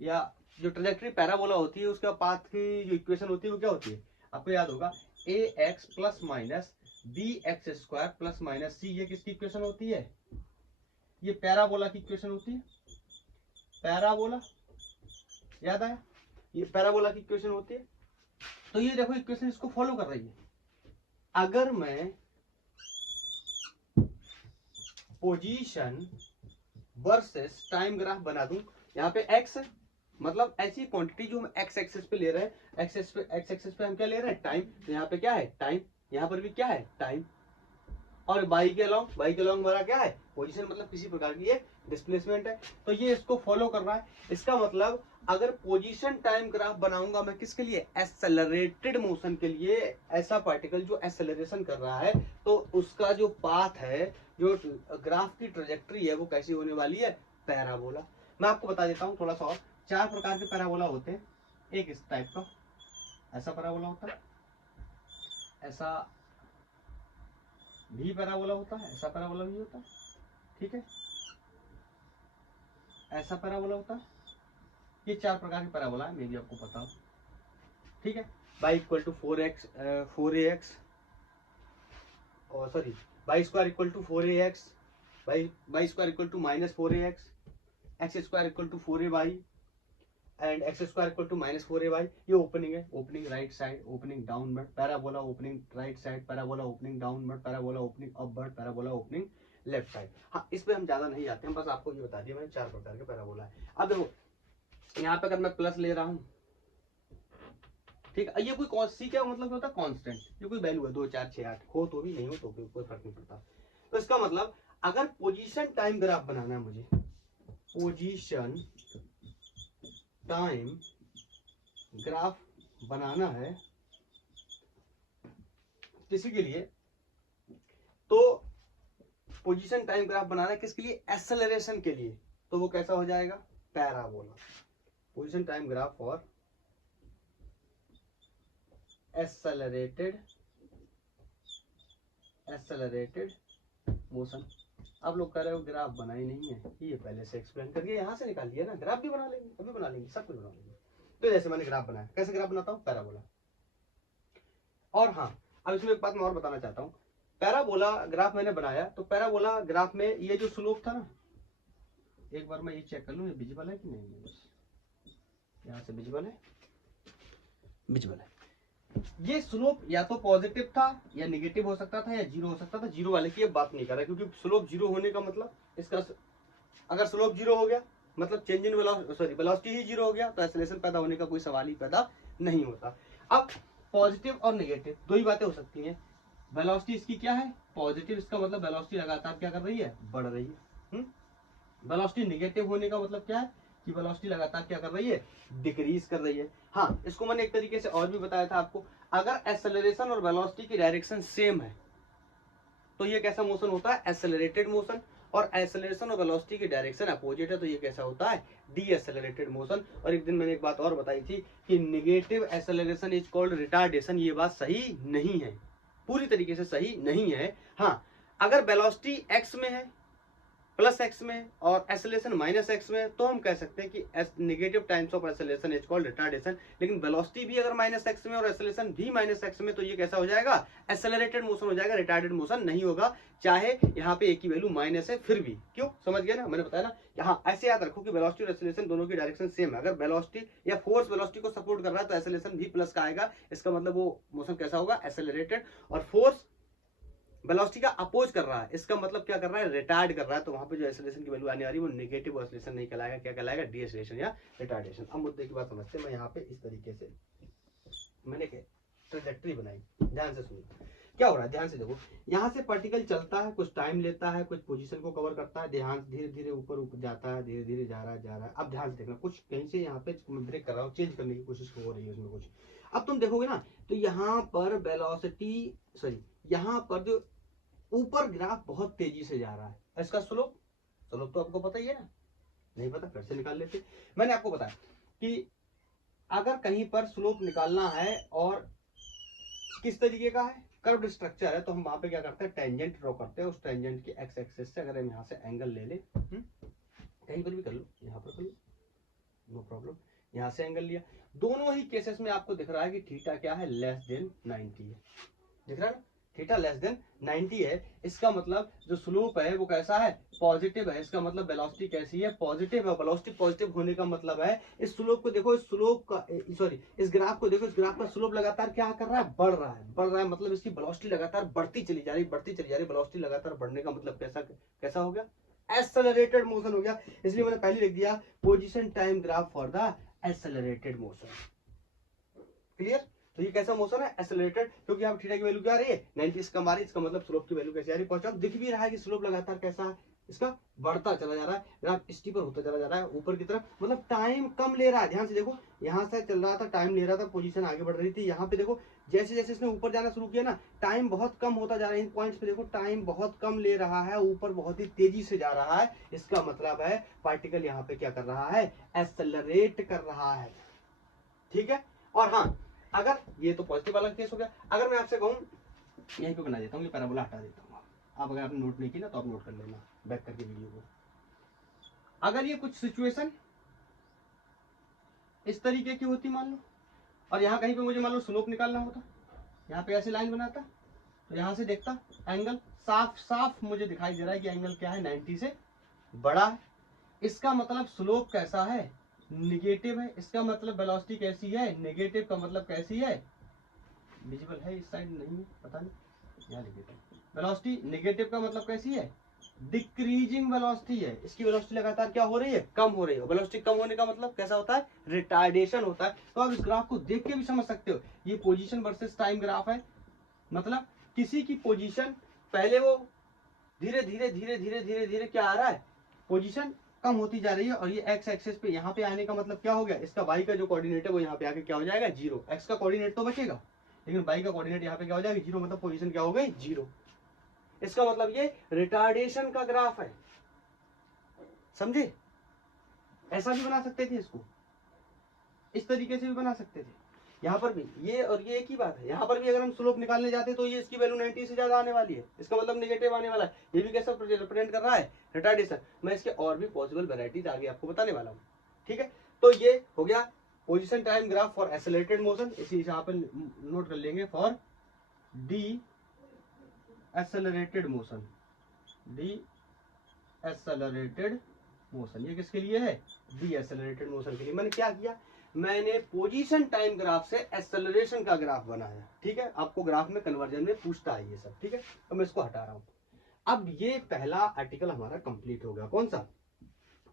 या जो ट्रेजेक्टरी पैराबोला होती है उसका पाथ की जो इक्वेशन होती है वो क्या होती है, आपको याद होगा A X plus minus B X square plus minus C, ये किसकी इक्वेशन होती है, ये पैराबोला की इक्वेशन होती है। पैराबोला याद आया, ये पैराबोला की इक्वेशन होती है। तो ये देखो इक्वेशन इसको फॉलो कर रही है। अगर मैं पोजीशन वर्सेस टाइम ग्राफ बना दूं, यहाँ पे एक्स मतलब ऐसी क्वांटिटी जो हम एक्स एक्सिस पे ले रहे हैं, एक्स एक्सिस पे हम क्या ले रहे हैं, टाइम। तो यहाँ पे क्या है, टाइम, यहाँ पर भी क्या है, टाइम। और बाई के अलॉन्ग हमारा क्या है, पोजीशन, मतलब किसी प्रकार की एक डिस्प्लेसमेंट है। तो ये इसको फॉलो कर रहा है। इसका मतलब अगर पोजीशन टाइम ग्राफ बनाऊंगा मैं किसके लिए, एक्सेलरेटेड मोशन के लिए, ऐसा पार्टिकल जो एक्सेलरेशन कर रहा है, तो उसका जो पाथ है, जो ग्राफ की ट्रेजेक्टरी है वो कैसी होने वाली है, पैराबोला। मैं आपको बता देता हूँ थोड़ा सा और, 4 प्रकार के पैराबोला होते हैं। एक इस टाइप का ऐसा पैराबोला होता है, ऐसा भी पैराबोला होता है, ऐसा पैराबोला भी होता है, ठीक है, ऐसा पैराबोला होता है। ये 4 प्रकार के पैराबोला है, मे भी आपको पता हो, ठीक है। बाई इक्वल टू 4ax और sorry Y square equal to 4ax, Y square equal to minus 4ax, X square equal to 4a Y, and X square equal to -4ay, ये ओपनिंग है, opening right side, opening downward, parabola opening right side, parabola opening downward, parabola opening upward, parabola opening left side. हाँ, इस पे हम ज्यादा नहीं जाते हैं, बस आपको ये बता दिया मैंने 4 प्रकार के पैराबोला है। अब देखो यहाँ पे अगर मैं प्लस ले रहा हूँ, ठीक है, ये कोई सी क्या मतलब होता है कांस्टेंट, ये कोई वैल्यू है 2 4 6 8 हो तो भी नहीं हो तो भी कोई फर्क नहीं पड़ता। तो इसका मतलब अगर पोजीशन टाइम ग्राफ बनाना है मुझे, पोजीशन टाइम ग्राफ बनाना है किसी के लिए, तो पोजीशन टाइम ग्राफ बनाना है किसके लिए, एक्सेलरेशन के लिए, तो वो कैसा हो जाएगा, parabola. Position time graph for accelerated motion. आप लोग कह रहे हो ग्राफ बना ही नहीं है, ये पहले से एक्सप्लेन करके यहाँ से निकाल लिया ना, ग्राफ भी बना लेंगे, अभी बना लेंगे, सब कुछ बना लेंगे। तो जैसे मैंने ग्राफ बनाया, कैसे ग्राफ बनाता हूँ, पैराबोला। और हाँ, अब इसमें एक बात मैं और बताना चाहता हूँ, पैराबोला ग्राफ मैंने बनाया, तो पैराबोला ग्राफ में ये जो स्लोप था ना, एक बार मैं ये चेक कर लूँ ये विजिबल है कि नहीं, बस यहाँ से विजिबल है, विजिबल है। ये स्लोप या तो पॉजिटिव था या नेगेटिव हो सकता था या जीरो हो सकता था, जीरो वाले की बात नहीं कर रहा, क्योंकि स्लोप जीरो होने का मतलब इसका, अगर स्लोप जीरो हो गया मतलब change in velocity he zero हो गया, तो एक्सेलरेशन पैदा होने का कोई सवाल ही पैदा नहीं होता। अब पॉजिटिव और नेगेटिव दो ही बातें हो सकती हैं, वेलोसिटी इसकी क्या है, पॉजिटिव, इसका मतलब वेलोसिटी लगातार क्या कर रही है, बढ़ रही है। वेलोसिटी नेगेटिव होने का मतलब क्या है कि वेलोसिटी लगातार क्या कर रही है, डिक्रीज कर रही है। हाँ, इसको मैंने एक तरीके से और भी बताया था आपको, अगर एक्सेलरेशन और वेलोसिटी की डायरेक्शन सेम है तो ये कैसा मोशन होता है, एक्सेलरेटेड मोशन, और एक्सेलरेशन और वेलोसिटी की डायरेक्शन अपोजिट है तो ये कैसा होता है, डी एक्सेलरेटेड मोशन। और एक दिन मैंने एक बात और बताई थी कि negative acceleration is called retardation, ये बात सही नहीं है, पूरी तरीके से सही नहीं है। हाँ, अगर वेलोसिटी एक्स में है, प्लस एक्स में, और एक्सेलरेशन माइनस एक्स में, तो हम कह सकते हैं कि negative times of acceleration is called retardation. लेकिन वेलोसिटी भी अगर माइनस एक्स में और एक्सेलरेशन भी माइनस एक्स में, तो ये कैसा हो जाएगा, एक्सेलरेटेड मोशन हो जाएगा, रिटार्डेड मोशन नहीं होगा, चाहे यहाँ पे एक की वैल्यू माइनस है फिर भी। क्यों, समझ गए ना, मैंने बताया ना। यहाँ ऐसे याद रखो कि वेलोसिटी और एक्सेलरेशन दोनों की डायरेक्शन सेम है, अगर वेलोसिटी या फोर्स वेलोसिटी को सपोर्ट कर रहा है तो एक्सेलरेशन भी प्लस का आएगा, इसका मतलब वो मोशन कैसा होगा, एक्सेलरेटेड। और फोर्स वेलोसिटी का अपोज कर रहा है, इसका मतलब क्या कर रहा है, रिटार्ड कर रहा है, तो वहां पे जो एक्सेलरेशन की वैल्यू आने वाली है वो नेगेटिव एक्सेलरेशन नहीं कहलाएगा, क्या कहलाएगा, डीएक्सेलरेशन या रिटार्डेशन। अब मुद्दे की बात समझते हैं, मैं यहाँ पे इस तरीके से मैंने ट्रैजेक्टरी बनाई, ध्यान से सुनिए क्या हो रहा है, ध्यान से देखो, यहाँ से पार्टिकल चलता है, कुछ टाइम लेता है, कुछ पोजीशन को कवर करता है, ध्यान धीरे धीरे ऊपर ऊपर जाता है, धीरे धीरे जा रहा है। अब ध्यान से देखना, कुछ कहीं से यहाँ पे ब्रेक कर रहा हूँ, चेंज करने की कोशिश हो रही है उसमें कुछ। अब तुम देखोगे ना, तो यहाँ पर वेलोसिटी, सॉरी, यहाँ पर जो ऊपर ग्राफ बहुत तेजी से जा रहा है, इसका स्लोप तो आपको पता ही है ना, नहीं पता फिर से निकाल लेते। मैंने आपको बताया कि अगर कहीं पर स्लोप निकालना है और किस तरीके का है, कर्व्ड स्ट्रक्चर है, तो हम वहां पे क्या करते हैं, टेंजेंट ड्रॉ करते हैं, उस टेंजेंट के एक्स एक्सिस से अगर हम यहाँ से एंगल ले ले, कहीं पर भी कर लो, यहाँ पर कर लो, नो प्रॉब्लम, यहाँ से एंगल लिया, दोनों ही केसेस में आपको दिख रहा है कि थीटा क्या है, लेस देन 90 है, दिख रहा है ना, थीटा लेस देन 90 है। इसका मतलब जो स्लोप है वो कैसा है, पॉजिटिव है, इसका मतलब वेलोसिटी कैसी है, पॉजिटिव है। वेलोसिटी पॉजिटिव होने का मतलब है, इस स्लोप को देखो, इस स्लोप का, सॉरी, इस ग्राफ को देखो, इस ग्राफ का स्लोप लगातार क्या कर रहा है, बढ़ रहा है, मतलब इसकी वेलोसिटी लगातार बढ़ती चली जा रही, वेलोसिटी लगातार बढ़ने का मतलब कैसा हो गया, एक्सेलरेटेड मोशन हो गया। इसलिए मैंने पहले लिख दिया position time graph for the accelerated motion, clear. तो ये कैसा मोशन है, एक्सेलरेटेड, क्योंकि यहाँ थीटा की वैल्यू क्या आ रही है, 90 इसका मारी, इसका मतलब स्लोप की वैल्यू कैसे आ रही है, पहुंचा, दिख भी रहा है कि स्लोप लगातार कैसा है, इसका बढ़ता चला जा रहा है, ग्राफ स्टीपर होता चला जा रहा है ऊपर की तरफ, मतलब टाइम कम ले रहा है। ध्यान से देखो, यहाँ से चल रहा था, टाइम ले रहा था, पोजीशन आगे बढ़ रही थी, यहाँ पे देखो जैसे जैसे इसने ऊपर जाना शुरू किया ना, टाइम बहुत कम होता जा रहा है, इन पॉइंट्स पे देखो टाइम बहुत कम ले रहा है, ऊपर बहुत ही तेजी से जा रहा है, इसका मतलब है पार्टिकल यहाँ पे क्या कर रहा है, एक्सेलरेट कर रहा है, ठीक है। और हाँ, अगर ये तो पॉजिटिव वाला केस हो गया, अगर मैं आपसे कहूँ, यहीं पे बना देता हूँ, ये पैराबोला हटा देता हूँ, आप अगर आपने नोट नहीं की ना तो आप नोट कर लेना बैक करके वीडियो को। अगर ये कुछ सिचुएशन इस तरीके की होती मान लो, और यहाँ कहीं पे मुझे मान लो स्लोप निकालना होता, यहाँ पे ऐसी लाइन बनाता, तो यहाँ से देखता एंगल साफ साफ मुझे दिखाई दे रहा है कि एंगल क्या है, 90 से बड़ा है, इसका मतलब स्लोप कैसा है, निगेटिव है, इसका मतलब वेलोसिटी कैसी है, नेगेटिव का मतलब कैसी है, विजिबल है इस साइड नहीं है, पता नहीं, यहाँ नेगेटिव वेलोसिटी, नेगेटिव का मतलब कैसी है, डिक्रीजिंग वेलोसिटी है, इसकी वेलोसिटी लगातार क्या हो रही है, कम हो रही है। वेलोसिटी कम होने का मतलब कैसा होता है, रिटार्डेशन होता है। तो आप इस ग्राफ को देख के भी समझ सकते हो, ये पोजीशन वर्सेस टाइम ग्राफ है, मतलब किसी की पोजीशन पहले वो धीरे धीरे धीरे धीरे धीरे धीरे क्या आ रहा है, पोजीशन कम होती जा रही है, और ये एक्स एक्सिस पे यहाँ पे आने का मतलब क्या हो गया, इसका वाई का जो कोऑर्डिनेट है वो यहाँ पे आके क्या हो जाएगा, जीरो। एक्स का कोऑर्डिनेट तो बचेगा, लेकिन वाई का कोऑर्डिनेट यहाँ पे क्या हो जाएगा, जीरो, मतलब पोजीशन क्या हो गई, जीरो। इसका मतलब ये रिटार्डेशन का ग्राफ है, समझे। ऐसा भी बना सकते थे इसको, इस तरीके से भी बना सकते थे। यहाँ पर भी ये और ये एक ही बात है, यहाँ पर भी अगर हम स्लोप निकालने जाते तो ये इसकी वैल्यू 90 से ज्यादा आने वाली है, इसका मतलब नेगेटिव आने वाला है। ये भी कैसा रिप्रेजेंट कर रहा है, रिटार्डेशन। मैं इसके और भी पॉसिबल वेराइटीज आगे आपको बताने वाला हूँ, ठीक है। तो ये हो गया position time graph for accelerated motion, इसी यहाँ पर नोट कर लेंगे, for D accelerated motion, D accelerated motion. ये किसके लिए है, डी एक्सेलरेटेड मोशन के लिए। मैंने क्या किया, मैंने पोजीशन टाइम ग्राफ से एक्सेलरेशन का ग्राफ बनाया, ठीक है। आपको ग्राफ में कन्वर्जन में पूछता है ये सब, ठीक है। तो मैं इसको हटा रहा हूं। अब ये पहला आर्टिकल हमारा कंप्लीट हो गया, कौन सा,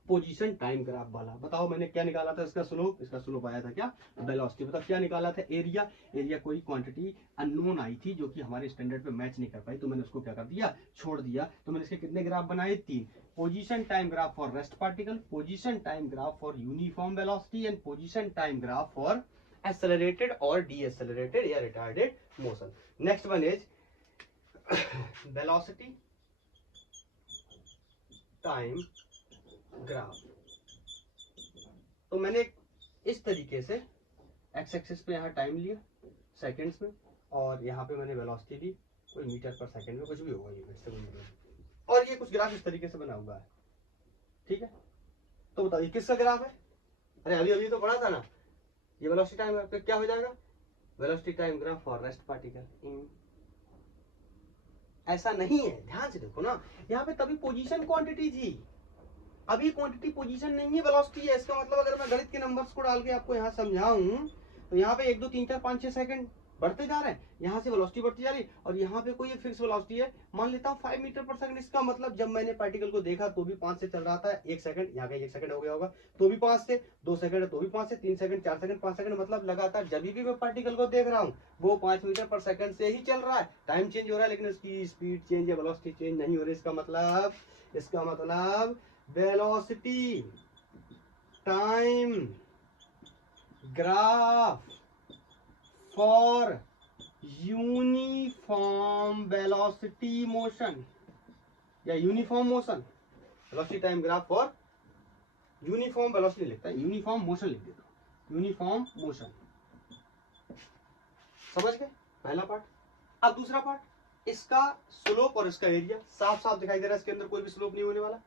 पोजीशन टाइम ग्राफ वाला। बताओ मैंने क्या निकाला था, इसका स्लोप, इसका स्लोप आया था क्या, वेलोसिटी। बताओ क्या निकाला था, एरिया। एरिया कोई क्वांटिटी अननोन आई थी जो कि हमारे स्टैंडर्ड पे मैच नहीं कर पाई, तो मैंने उसको क्या कर दिया, छोड़ दिया। तो मैंने इसके कितने ग्राफ बनाए, 3। Position time graph for rest particle, position time graph for uniform velocity, and position time graph for accelerated और डीएक्सेलरेटेड या retarded motion. Next one is velocity time graph. तो मैंने इस तरीके से एक्स एक्सिस पे यहाँ टाइम लिया सेकंड्स में, और यहाँ पे मैंने वेलोसिटी ली, कोई मीटर पर सेकंड में, कुछ भी होगा ये इससे कोई मतलब, और ये कुछ ग्राफ इस तरीके से बना हुआ है, ठीक है। तो बताइए किसका ग्राफ है, अरे अभी अभी तो पढ़ा था ना, ये वेलोसिटी टाइम ग्राफ क्या हो जाएगा, velocity time graph for rest particle. ऐसा नहीं है, ध्यान से देखो ना, यहाँ पे तभी पोजीशन क्वांटिटी थी, अभी क्वांटिटी पोजीशन नहीं है, वेलोसिटी है। इसका मतलब अगर मैं गणित के नंबर्स को डाल के आपको यहाँ समझाऊं तो यहाँ पे 1 2 3 4 5 6 सेकंड बढ़ते जा रहे हैं, यहाँ से वेलोसिटी बढ़ती जा रही है, और यहाँ पे कोई एक फिक्स वेलोसिटी है, मान लेता हूँ 5 मीटर पर सेकंड। इसका मतलब जब मैंने पार्टिकल को देखा तो भी 5 से चल रहा था, 1 सेकंड, यहाँ का 1 सेकंड हो गया होगा, तो भी 5 से, 2 सेकंड तो भी 5 से, 3 सेकंड, 4 सेकंड, 5 सेकंड, मतलब लगातार जब भी मैं पार्टिकल को देख रहा हूँ वो 5 मीटर पर सेकंड से ही चल रहा है। टाइम चेंज हो रहा है लेकिन उसकी स्पीड चेंज या वेलोसिटी चेंज नहीं हो रही। इसका मतलब velocity time graph for uniform velocity motion या uniform motion, velocity time graph for uniform velocity लिखता है, यूनिफॉर्म मोशन लिख देता हूं, यूनिफॉर्म मोशन। समझ गए पहला पार्ट। अब दूसरा पार्ट, इसका स्लोप और इसका एरिया साफ साफ दिखाई दे रहा है, इसके अंदर कोई भी स्लोप नहीं होने वाला।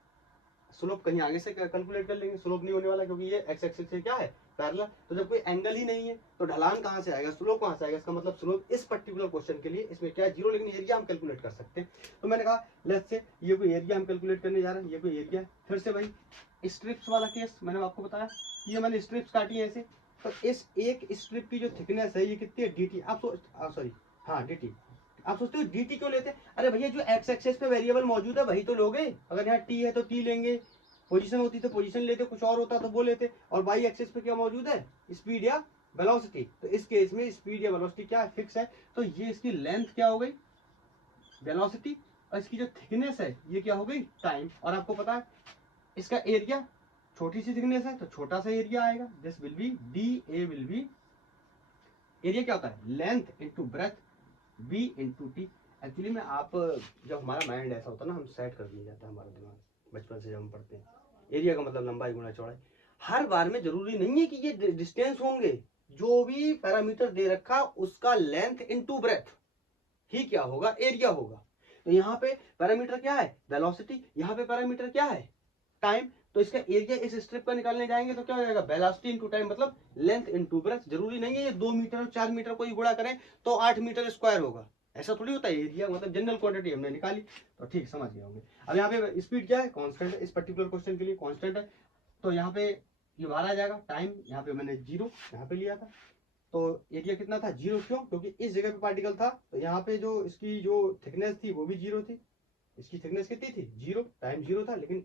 स्लोप कहीं आगे से कैलकुलेट कर लेंगे, स्लोप नहीं होने वाला क्योंकि ये एक्स एक्सिस से क्या है, पैरेलल। तो जब कोई एंगल ही नहीं है तो ढलान कहाँ से आएगा, स्लोप कहाँ से आएगा। इसका मतलब स्लोप इस पर्टिकुलर क्वेश्चन के लिए इसमें क्या है, 0, लेकिन एरिया हम कैलकुलेट कर सकते हैं। तो मैंने कहा लेट्स से ये कोई एरिया हम कैलकुलेट करने जा रहे हैं, ये कोई एरिया है। फिर से भाई स्ट्रिप्स वाला केस मैंने आपको बताया, ये मैंने स्ट्रिप्स काटी है ऐसे, तो इस एक स्ट्रिप की जो थिकनेस है ये कितनी है, dt। आप सॉरी हाँ dt। आप सोचते हो dt क्यों लेते हैं, अरे भैया जो एक्स एक्सिस पे वेरिएबल मौजूद है वही तो लोगे। अगर यहाँ t है तो t लेंगे, पोजीशन होती तो पोजीशन लेते, कुछ और होता तो वो लेते। और वाई एक्सिस पे क्या मौजूद है, स्पीड या वेलोसिटी। तो इस केस में स्पीड या वेलोसिटी क्या फिक्स है, तो ये इसकी लेंथ क्या हो गई, वेलोसिटी, और इसकी जो थिकनेस है ये क्या हो गई, टाइम। और आपको पता है इसका एरिया, छोटी सी थिकनेस है तो छोटा सा एरिया आएगा, this will be DA will be, area क्या होता है, length into breadth, B into T. Actually में आप जब हमारा माइंड ऐसा होता है ना, हम सेट कर दिया जाता है हमारा दिमाग, बचपन से जब हम पढ़ते हैं, एरिया का मतलब लंबाई गुना चौड़ाई। हर बार में जरूरी नहीं है कि ये डिस्टेंस होंगे, जो भी पैरामीटर दे रखा उसका लेंथ इंटू ब्रेथ ही क्या होगा, एरिया होगा। तो यहाँ पे पैरामीटर क्या है, वेलोसिटी, यहाँ पे पैरामीटर क्या है, टाइम। तो इसका एरिया इस स्ट्रिप का निकालने जाएंगे तो क्या हो जाएगा, वेलोसिटी इंटू टाइम, मतलब लेंथ इंटू ब्रेथ। जरूरी नहीं है ये 2 मीटर और 4 मीटर को ही गुणा करें तो 8 मीटर स्क्वायर होगा, ऐसा थोड़ी होता है। एरिया मतलब जनरल क्वांटिटी हमने निकाली, तो ठीक समझ गए होंगे। अब यहाँ पे स्पीड क्या है, कांस्टेंट है, इस पर्टिकुलर क्वेश्चन के लिए कांस्टेंट है। तो यहाँ पे ये बाहर आ जाएगा। टाइम यहाँ पे मैंने 0 यहाँ पे लिया था, तो एरिया कितना था 0। क्यों? क्योंकि इस जगह पे पार्टिकल था, तो यहाँ पे जो इसकी जो थिकनेस थी वो भी 0 थी। इसकी थिकनेस कितनी थी 0, टाइम 0 था, लेकिन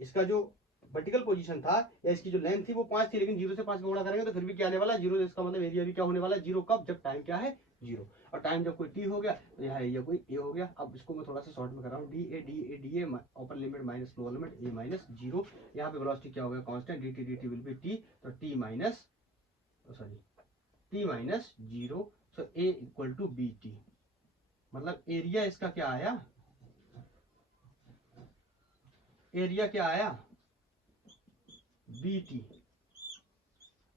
इसका जो वर्टिकल पोजीशन था या इसकी जो लेंथ थी वो 5 थी, लेकिन 0 से 5 का गुणा करेंगे तो फिर भी क्या आने वाला 0। इसका मतलब एरिया भी क्या होने वाला 0। कब? जब टाइम क्या है 0। और टाइम जब कोई t हो गया तो यहाँ एरिया कोई a हो गया। अब इसको मैं थोड़ा सा शॉर्ट में कर रहा हूँ, D A upper limit minus lower limit a minus 0। यहाँ पे वेलोसिटी क्या हो गया constant, dt will be t, तो t minus t - 0, so a equal to V T. मतलब एरिया इसका क्या आया, एरिया क्या आया बी टी।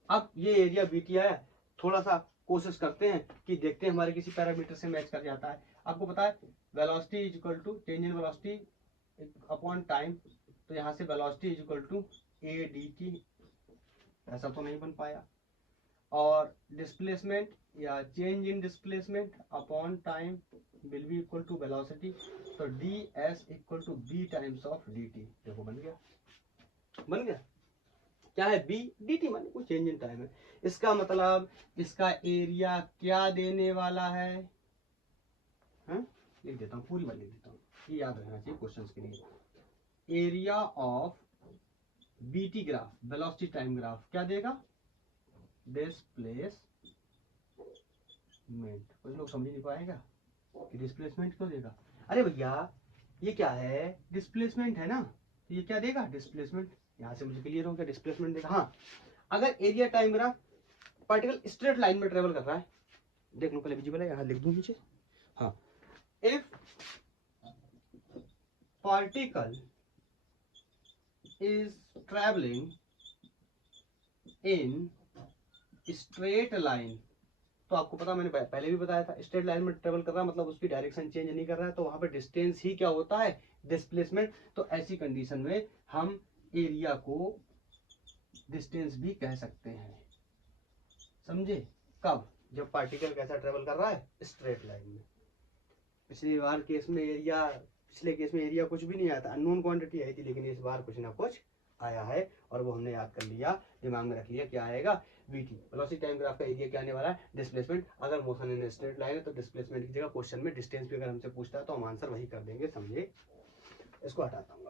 अब ये एरिया बी टी आया, थोड़ा सा कोशिश करते हैं कि देखते हैं हमारे किसी पैरामीटर से मैच कर जाता है। आपको पता है velocity is equal to change in velocity upon time, तो यहाँ से velocity is equal to a d t, ऐसा तो नहीं बन पाया। और डिस्प्लेसमेंट या change in displacement upon time will be equal to velocity, तो d s equal to v times of d t. देखो बन गया, बन गया। क्या है बी डी टी, माने कोई चेंज इन टाइम है। इसका मतलब इसका एरिया क्या देने वाला है, लिख देता हूँ, पूरी बात लिख देता हूँ, ये याद रखना चाहिए क्वेश्चंस के लिए। Area of BT graph, velocity time graph, क्या देगा डिस्प्लेसमेंट। कुछ लोग समझ नहीं पाएगा कि डिस्प्लेसमेंट क्यों देगा। अरे भैया ये क्या है डिस्प्लेसमेंट है ना, तो ये क्या देगा डिस्प्लेसमेंट। यहाँ से मुझे क्लियर हो गया डिस्प्लेसमेंट देगा। हाँ, अगर area time graph particle straight line में ट्रेवल कर रहा है, देख लो पहले विजिबल है, यहाँ लिख दूं नीचे। हाँ, if particle is travelling in straight line, तो आपको पता मैंने पहले भी बताया था स्ट्रेट लाइन में ट्रेवल कर रहा है मतलब उसकी डायरेक्शन चेंज नहीं कर रहा है, तो वहां पे डिस्टेंस ही क्या होता है डिस्प्लेसमेंट। तो ऐसी कंडीशन में हम एरिया को डिस्टेंस भी कह सकते हैं, समझे। कब? जब पार्टिकल कैसा ट्रेवल कर रहा है स्ट्रेट लाइन में। पिछली बार केस में एरिया, पिछले केस में एरिया कुछ भी नहीं आया था, अननोन क्वांटिटी आई थी, लेकिन इस बार कुछ ना कुछ आया है और वो हमने याद कर लिया, दिमाग में रख लिया, क्या आएगा वीटी। वेलोसिटी टाइम ग्राफ का एरिया क्या आने वाला है डिस्प्लेसमेंट। अगर मोशन इन स्ट्रेट लाइन है तो डिस्प्लेसमेंट की जगह क्वेश्चन में डिस्टेंस भी अगर हमसे पूछता है तो हम आंसर वही कर देंगे, समझे। इसको हटाता हूँ।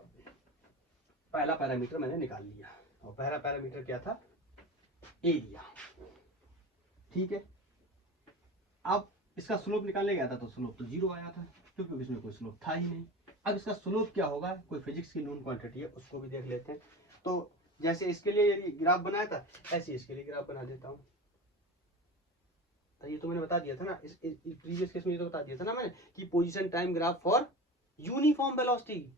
पहला पैरामीटर मैंने निकाल लिया, और पहला पैरामीटर क्या था एरिया, ठीक है। अब इसका स्लोप निकालने गया था तो स्लोप तो 0 आया था, क्योंकि इसमें कोई स्लोप था ही नहीं। अब इसका स्लोप क्या होगा, कोई फिजिक्स की नोन क्वांटिटी है उसको भी देख लेते हैं। तो जैसे इसके लिए यदि ग्राफ बनाया था ऐसे इसके लिए ग्राफ बना देता हूँ। तो ये तो मैंने बता दिया था ना, इस प्रीवियस केस में ये तो बता दिया था ना मैंने कि position time graph for uniform velocity,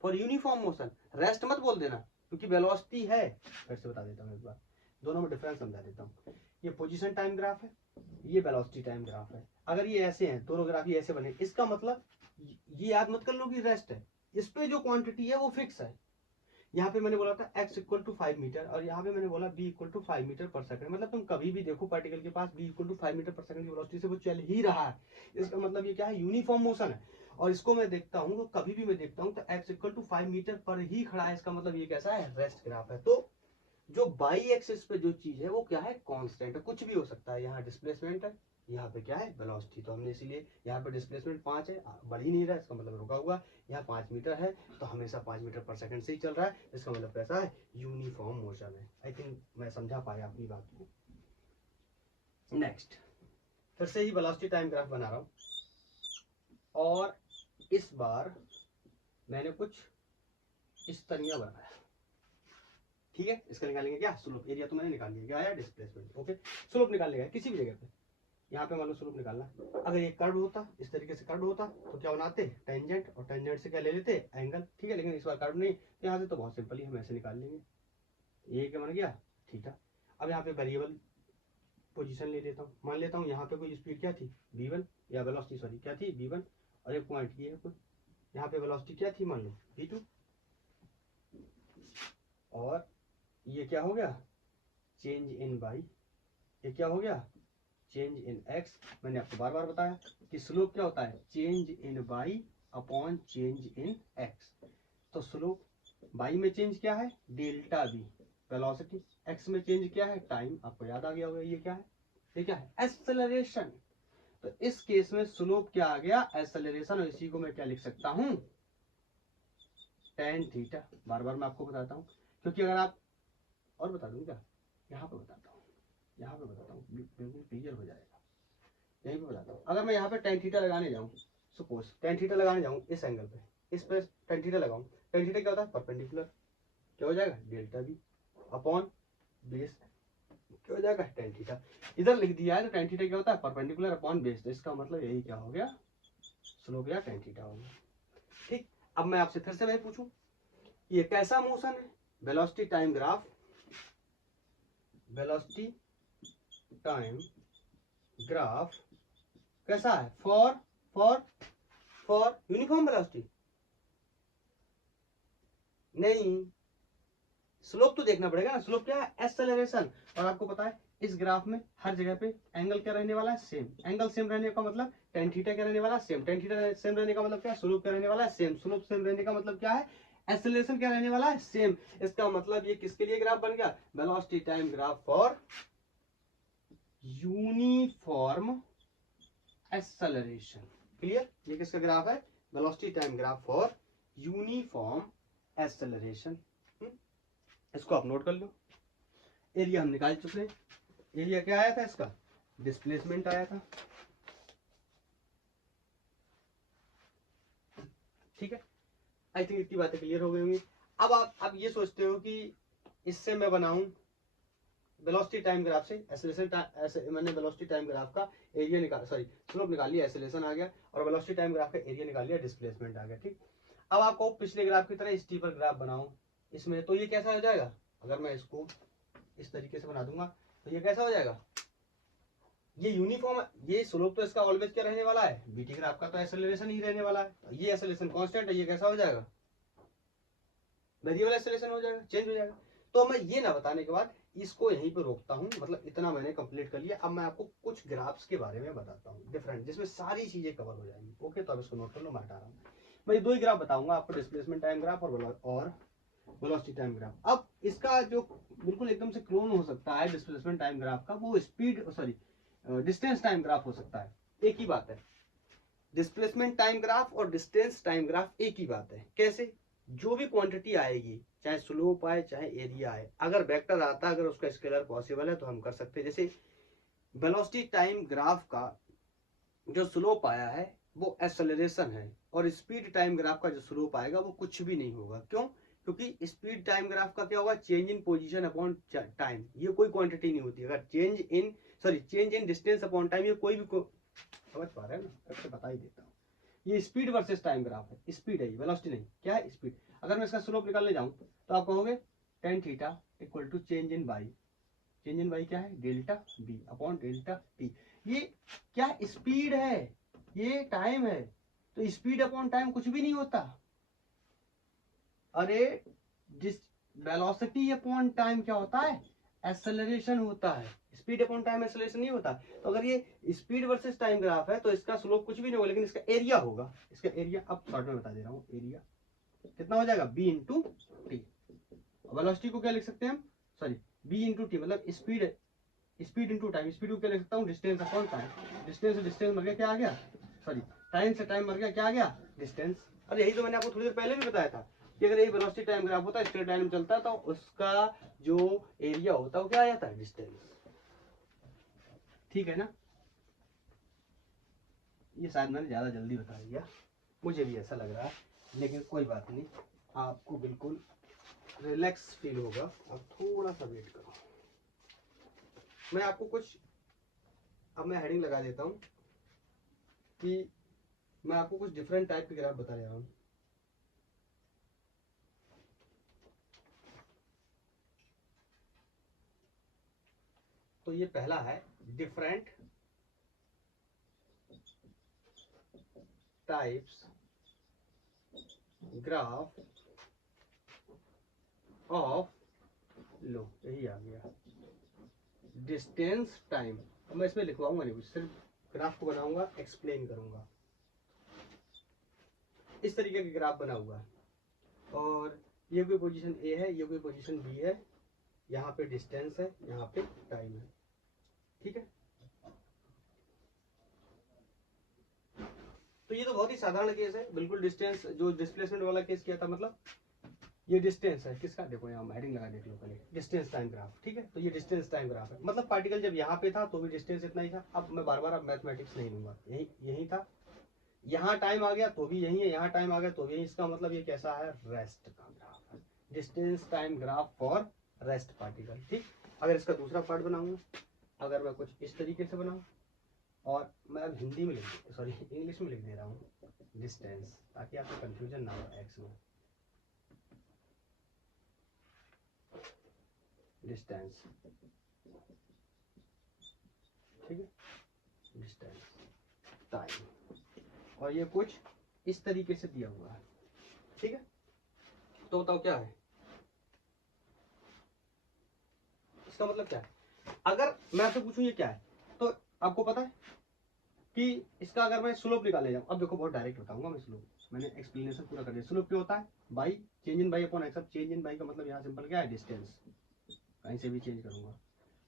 for uniform motion. Rest मत बोल देना क्योंकि वेलोसिटी है। फिर से बता देता हूँ एक बार, दोनों में डिफरेंस समझा देता हूँ। ये पोजीशन टाइम ग्राफ है, ये वेलोसिटी टाइम ग्राफ है। अगर ये ऐसे हैं दोनों ग्राफ ये ऐसे बने, इसका मतलब ये याद मत कर लो कि रेस्ट है, इस पे जो क्वांटिटी है वो फिक्स है। यहाँ पे मैंने बोला था x इक्वल टू 5 मीटर और यहाँ पे मैंने बोला b इक्वल टू 5 मीटर पर सेकंड। मतलब तुम कभी भी देखो पार्टिकल के पास b इक्वल टू 5 मीटर पर सेकंड की वेलोसिटी से वो चल ही रहा है, इसका मतलब ये क्या है यूनिफॉर्म मोशन है। और इसको मैं देखता हूँ तो कभी भी मैं देखता हूँ तो x इक्वल टू 5 मीटर पर ही खड़ा है, इसका मतलब ये कैसा है रेस्ट ग्राफ है। तो जो बाई एक्सिस पे जो चीज है वो क्या है कांस्टेंट है, कुछ भी हो सकता है। यहाँ डिस्प्लेसमेंट है, यहाँ पे क्या है वेलोसिटी, तो हमने इसीलिए यहाँ पे डिस्प्लेसमेंट 5 है, बढ़ ही नहीं रहा है, इसका मतलब रुका हुआ। यहाँ 5 मीटर है तो हमेशा 5 मीटर पर सेकंड से ही चल रहा है, इसका मतलब कैसा है यूनिफॉर्म मोशन है। आई थिंक मैं समझा पाया अपनी बात को। नेक्स्ट, फिर से ही वेलोसिटी टाइम ग्राफ बना रहा हूँ और इस बार मैंने कुछ इस तरह बनाया, ठीक है। इसका निकालेंगे क्या स्लोप, एरिया तो मैंने निकाल लिया, क्या आया डिस्प्लेसमेंट, ओके। स्लोप निकालने का किसी भी जगह पे, यहाँ पे मान लो स्लोप निकालना। अगर ये कर्व होता इस तरीके से कर्व होता तो क्या बनाते टेंजेंट, और टेंजेंट से क्या ले लेते एंगल, ठीक है। लेकिन इस बार कर्व नहीं, तो यहाँ से तो बहुत सिंपल ही हम ऐसे निकाल लेंगे, ये क्या बन गया थीटा। अब यहाँ पे वेरिएबल पोजीशन ले लेता हूँ, मान लेता हूँ यहाँ पे कोई स्पीड क्या थी v1 या वेलोसिटी सॉरी क्या थी v1 और एक पॉइंट ये है कोई, यहाँ पे वेलोसिटी क्या थी मान लो v2, और ये क्या हो गया चेंज इन बाई, ये क्या हो गया चेंज इन एक्स। मैंने आपको बार बार बताया कि स्लोप क्या होता है change in by upon change in X. तो स्लोप बाई में चेंज क्या है डेल्टा बी, वेलोसिटी, एक्स में चेंज क्या है, टाइम, आपको याद आ गया होगा ये क्या है, ये क्या है, एक्सेलरेशन। तो इस केस में स्लोप क्या आ गया, एक्सेलरेशन, और इसी को मैं क्या लिख सकता हूं, tan थीटा। बार बार मैं आपको बताता हूं, क्योंकि अगर आप, और बता दूं क्या, यहाँ पे बताता हूँ, यहाँ पे बताता हूँ, बिल्कुल क्लियर हो जाएगा, यहीं पे बताता हूँ। अगर मैं यहाँ पे tan थीटा लगाने जाऊँ, सपोज tan थीटा लगाने जाऊँ इस एंगल पे, इस पे tan थीटा लगाऊं, tan थीटा क्या होता है, परपेंडिकुलर, क्या हो जाएगा, डेल्टा बी अपॉन बेस, क्या हो जाएगा, tan थीटा। इधर लिख दिया है तो tan थीटा क्या होता है, परपेंडिकुलर अपॉन बेस, तो इसका मतलब यही क्या हो गया, स्लोप या tan थीटा हो गया। ठीक, अब मैं आपसे फिर से वही पूछूं, ये कैसा मोशन है, velocity time graph, velocity time graph कैसा है, for for for uniform velocity, नहीं, स्लोप तो देखना पड़ेगा ना, स्लोप क्या है, एक्सेलरेशन। और आपको पता है इस ग्राफ में हर जगह पे एंगल क्या रहने वाला है, सेम, एंगल सेम रहने का मतलब tan थीटा क्या रहने वाला है, सेम, tan थीटा सेम रहने का मतलब क्या है, स्लोप क्या रहने वाला है, सेम, स्लोप सेम रहने का मतलब क्या है, एक्सेलरेशन क्या रहने वाला है, सेम। इसका मतलब ये किसके लिए ग्राफ बन गया, velocity time graph for uniform acceleration. Clear, ये किसका ग्राफ है, velocity time graph for uniform acceleration. इसको आप नोट कर लो। एरिया हम निकाल चुके हैं, एरिया क्या आया था इसका, डिस्प्लेसमेंट आया था, ठीक है। आई थिंक इतनी बातें क्लियर हो गई होंगी। अब आप ये सोचते हो कि इससे मैं बनाऊं वेलोसिटी टाइम ग्राफ से एक्सेलरेशन, मैंने वेलोसिटी टाइम ग्राफ का एरिया निकाल, सॉरी स्लोप निकाल लिया, एक्सेलरेशन आ गया, और वेलोसिटी टाइम ग्राफ का एरिया निकाल लिया, डिस्प्लेसमेंट आ गया, ठीक। अब आपको पिछले ग्राफ की तरह स्टीपर ग्राफ बनाऊं इसमें, तो ये कैसा हो जाएगा, अगर मैं इसको इस तरीके से बना दूंगा तो ये कैसा हो जाएगा, ये यूनिफॉर्म, ये स्लोप तो इसका ऑलवेज क्या रहने वाला है, बीटी ग्राफ का तो एक्सेलरेशन ही रहने वाला है, ये एक्सेलरेशन कांस्टेंट है, ये कैसा हो जाएगा, वेरिएबल एक्सेलरेशन हो जाएगा, चेंज हो जाएगा। तो मैं ये ना बताने के बाद इसको यहीं पे रोकता हूं, मतलब इतना मैंने कंप्लीट कर लिया। अब मैं आपको कुछ ग्राफ्स के बारे में बताता हूँ डिफरेंट, जिसमें सारी चीजें कवर हो जाएंगी। ओके, तो अब इसको नोट कर लो, मैं हटा रहा हूँ। मैं ये दो ही ग्राफ बताऊंगा आपको, डिस्प्लेसमेंट टाइम ग्राफ और वेलोसिटी टाइम ग्राफ। अब इसका जो बिल्कुल एकदम से क्लोन हो सकता है डिस्प्लेसमेंट टाइम ग्राफ का, वो speed, sorry distance time graph हो सकता है। एक ही बात है, डिस्प्लेसमेंट टाइम ग्राफ और डिस्टेंस टाइम ग्राफ एक ही बात है। कैसे, जो भी क्वांटिटी आएगी, चाहे स्लोप आए चाहे एरिया आए, अगर वेक्टर आता है, अगर उसका स्केलर पॉसिबल है तो हम कर सकते हैं। जैसे वेलोसिटी टाइम ग्राफ का जो स्लोप आया है वो एक्सेलरेशन है, और स्पीड टाइम ग्राफ का जो स्लोप आएगा वो कुछ भी नहीं होगा। क्यों, क्योंकि स्पीड टाइम ग्राफ का क्या होगा, change in position upon time, ये कोई क्वांटिटी नहीं होती। अगर change in distance upon time, ये कोई भी समझ पा रहे हैं ना, सबसे बता ही देता हूँ। ये स्पीड वर्सेस टाइम ग्राफ है, स्पीड है ये, वेलोसिटी नहीं, क्या है, स्पीड। अगर मैं इसका स्लोप निकालने जाऊं तो आप कहोगे tan theta equal to change in Y, change in Y क्या है, delta V upon delta T. ये क्या, स्पीड है, ये टाइम है, तो स्पीड अपॉन टाइम कुछ भी नहीं होता। अरे जिस वेलोसिटी अपॉन टाइम क्या होता है, एक्सेलरेशन होता है, स्पीड अपॉन टाइम एक्सेलरेशन नहीं होता। तो अगर ये स्पीड वर्सेस टाइम ग्राफ है तो इसका स्लोप कुछ भी नहीं होगा, लेकिन इसका एरिया होगा। इसका एरिया अब शॉर्ट में बता दे रहा हूँ, एरिया कितना हो जाएगा, बी इंटू टी। वेलोसिटी को क्या लिख सकते हैं हम, सॉरी बी इंटू टी, मतलब speed, speed into time, speed को क्या लिख सकता हूँ, डिस्टेंस अपॉन टाइम, डिस्टेंस से डिस्टेंस मर गया, क्या आ गया, सॉरी टाइम से टाइम मर गया, क्या आ गया, डिस्टेंस। अरे यही तो मैंने आपको थोड़ी देर पहले भी बताया था कि अगर ये वेलोसिटी टाइम ग्राफ होता है, स्ट्रेट लाइन में चलता है, तो उसका जो एरिया होता है वो क्या आ जाता है, डिस्टेंस। ठीक है ना, ये शायद मैंने ज्यादा जल्दी बता दिया, मुझे भी ऐसा लग रहा है, लेकिन कोई बात नहीं, आपको बिल्कुल रिलैक्स फील होगा। अब थोड़ा सा वेट करो, मैं आपको कुछ, अब मैं हेडिंग लगा देता हूँ कि मैं आपको कुछ डिफरेंट टाइप के ग्राफ बता रहा हूँ। तो ये पहला है, डिफरेंट टाइप्स ग्राफ ऑफ, लो यही आ गया, डिस्टेंस टाइम। अब मैं इसमें लिखवाऊंगा नहीं कुछ, सिर्फ ग्राफ को बनाऊंगा, एक्सप्लेन करूंगा। इस तरीके का ग्राफ बना हुआ है, और ये कोई पोजीशन ए है, ये कोई पोजीशन बी है, यहाँ पे डिस्टेंस है, यहाँ पे टाइम है, ठीक है। तो ये तो बहुत ही साधारण केस है, बिल्कुल डिस्टेंस जो डिस्प्लेसमेंट वाला केस किया था, मतलब ये डिस्टेंस है किसका, देखो यहाँ हेडिंग लगा देख लो पहले, डिस्टेंस टाइम ग्राफ, ठीक है। तो ये डिस्टेंस टाइम ग्राफ है, मतलब पार्टिकल जब यहाँ पे था तो भी डिस्टेंस इतना ही था। अब मैं बार बार अब मैथमेटिक्स नहीं लूंगा, यही यही था। यहाँ टाइम आ गया तो भी यही है, यहाँ टाइम आ गया तो भी यही। इसका मतलब ये कैसा है, रेस्ट का ग्राफ है, distance time graph for rest particle, ठीक। अगर इसका दूसरा पार्ट बनाऊंगा, अगर मैं कुछ इस तरीके से बनाऊं, और मैं अब हिंदी में लिख, सॉरी इंग्लिश में लिख दे रहा हूँ डिस्टेंस, ताकि आपको कंफ्यूजन ना हो एक्स में। डिस्टेंस, ठीक है, डिस्टेंस टाइम, और ये कुछ इस तरीके से दिया हुआ है, ठीक है। तो बताओ क्या है इसका मतलब, क्या है। अगर मैं आपसे पूछूं ये क्या है, तो आपको पता है कि इसका अगर मैं स्लोप निकाले जाऊं, अब देखो बहुत डायरेक्ट बताऊंगा मैं स्लोप, मैंने एक्सप्लेनेशन पूरा कर दिया। स्लोप क्या होता है, by change in by upon x. अब चेंज इन बाई का मतलब यहाँ सिंपल क्या है, डिस्टेंस, कहीं से भी चेंज करूंगा,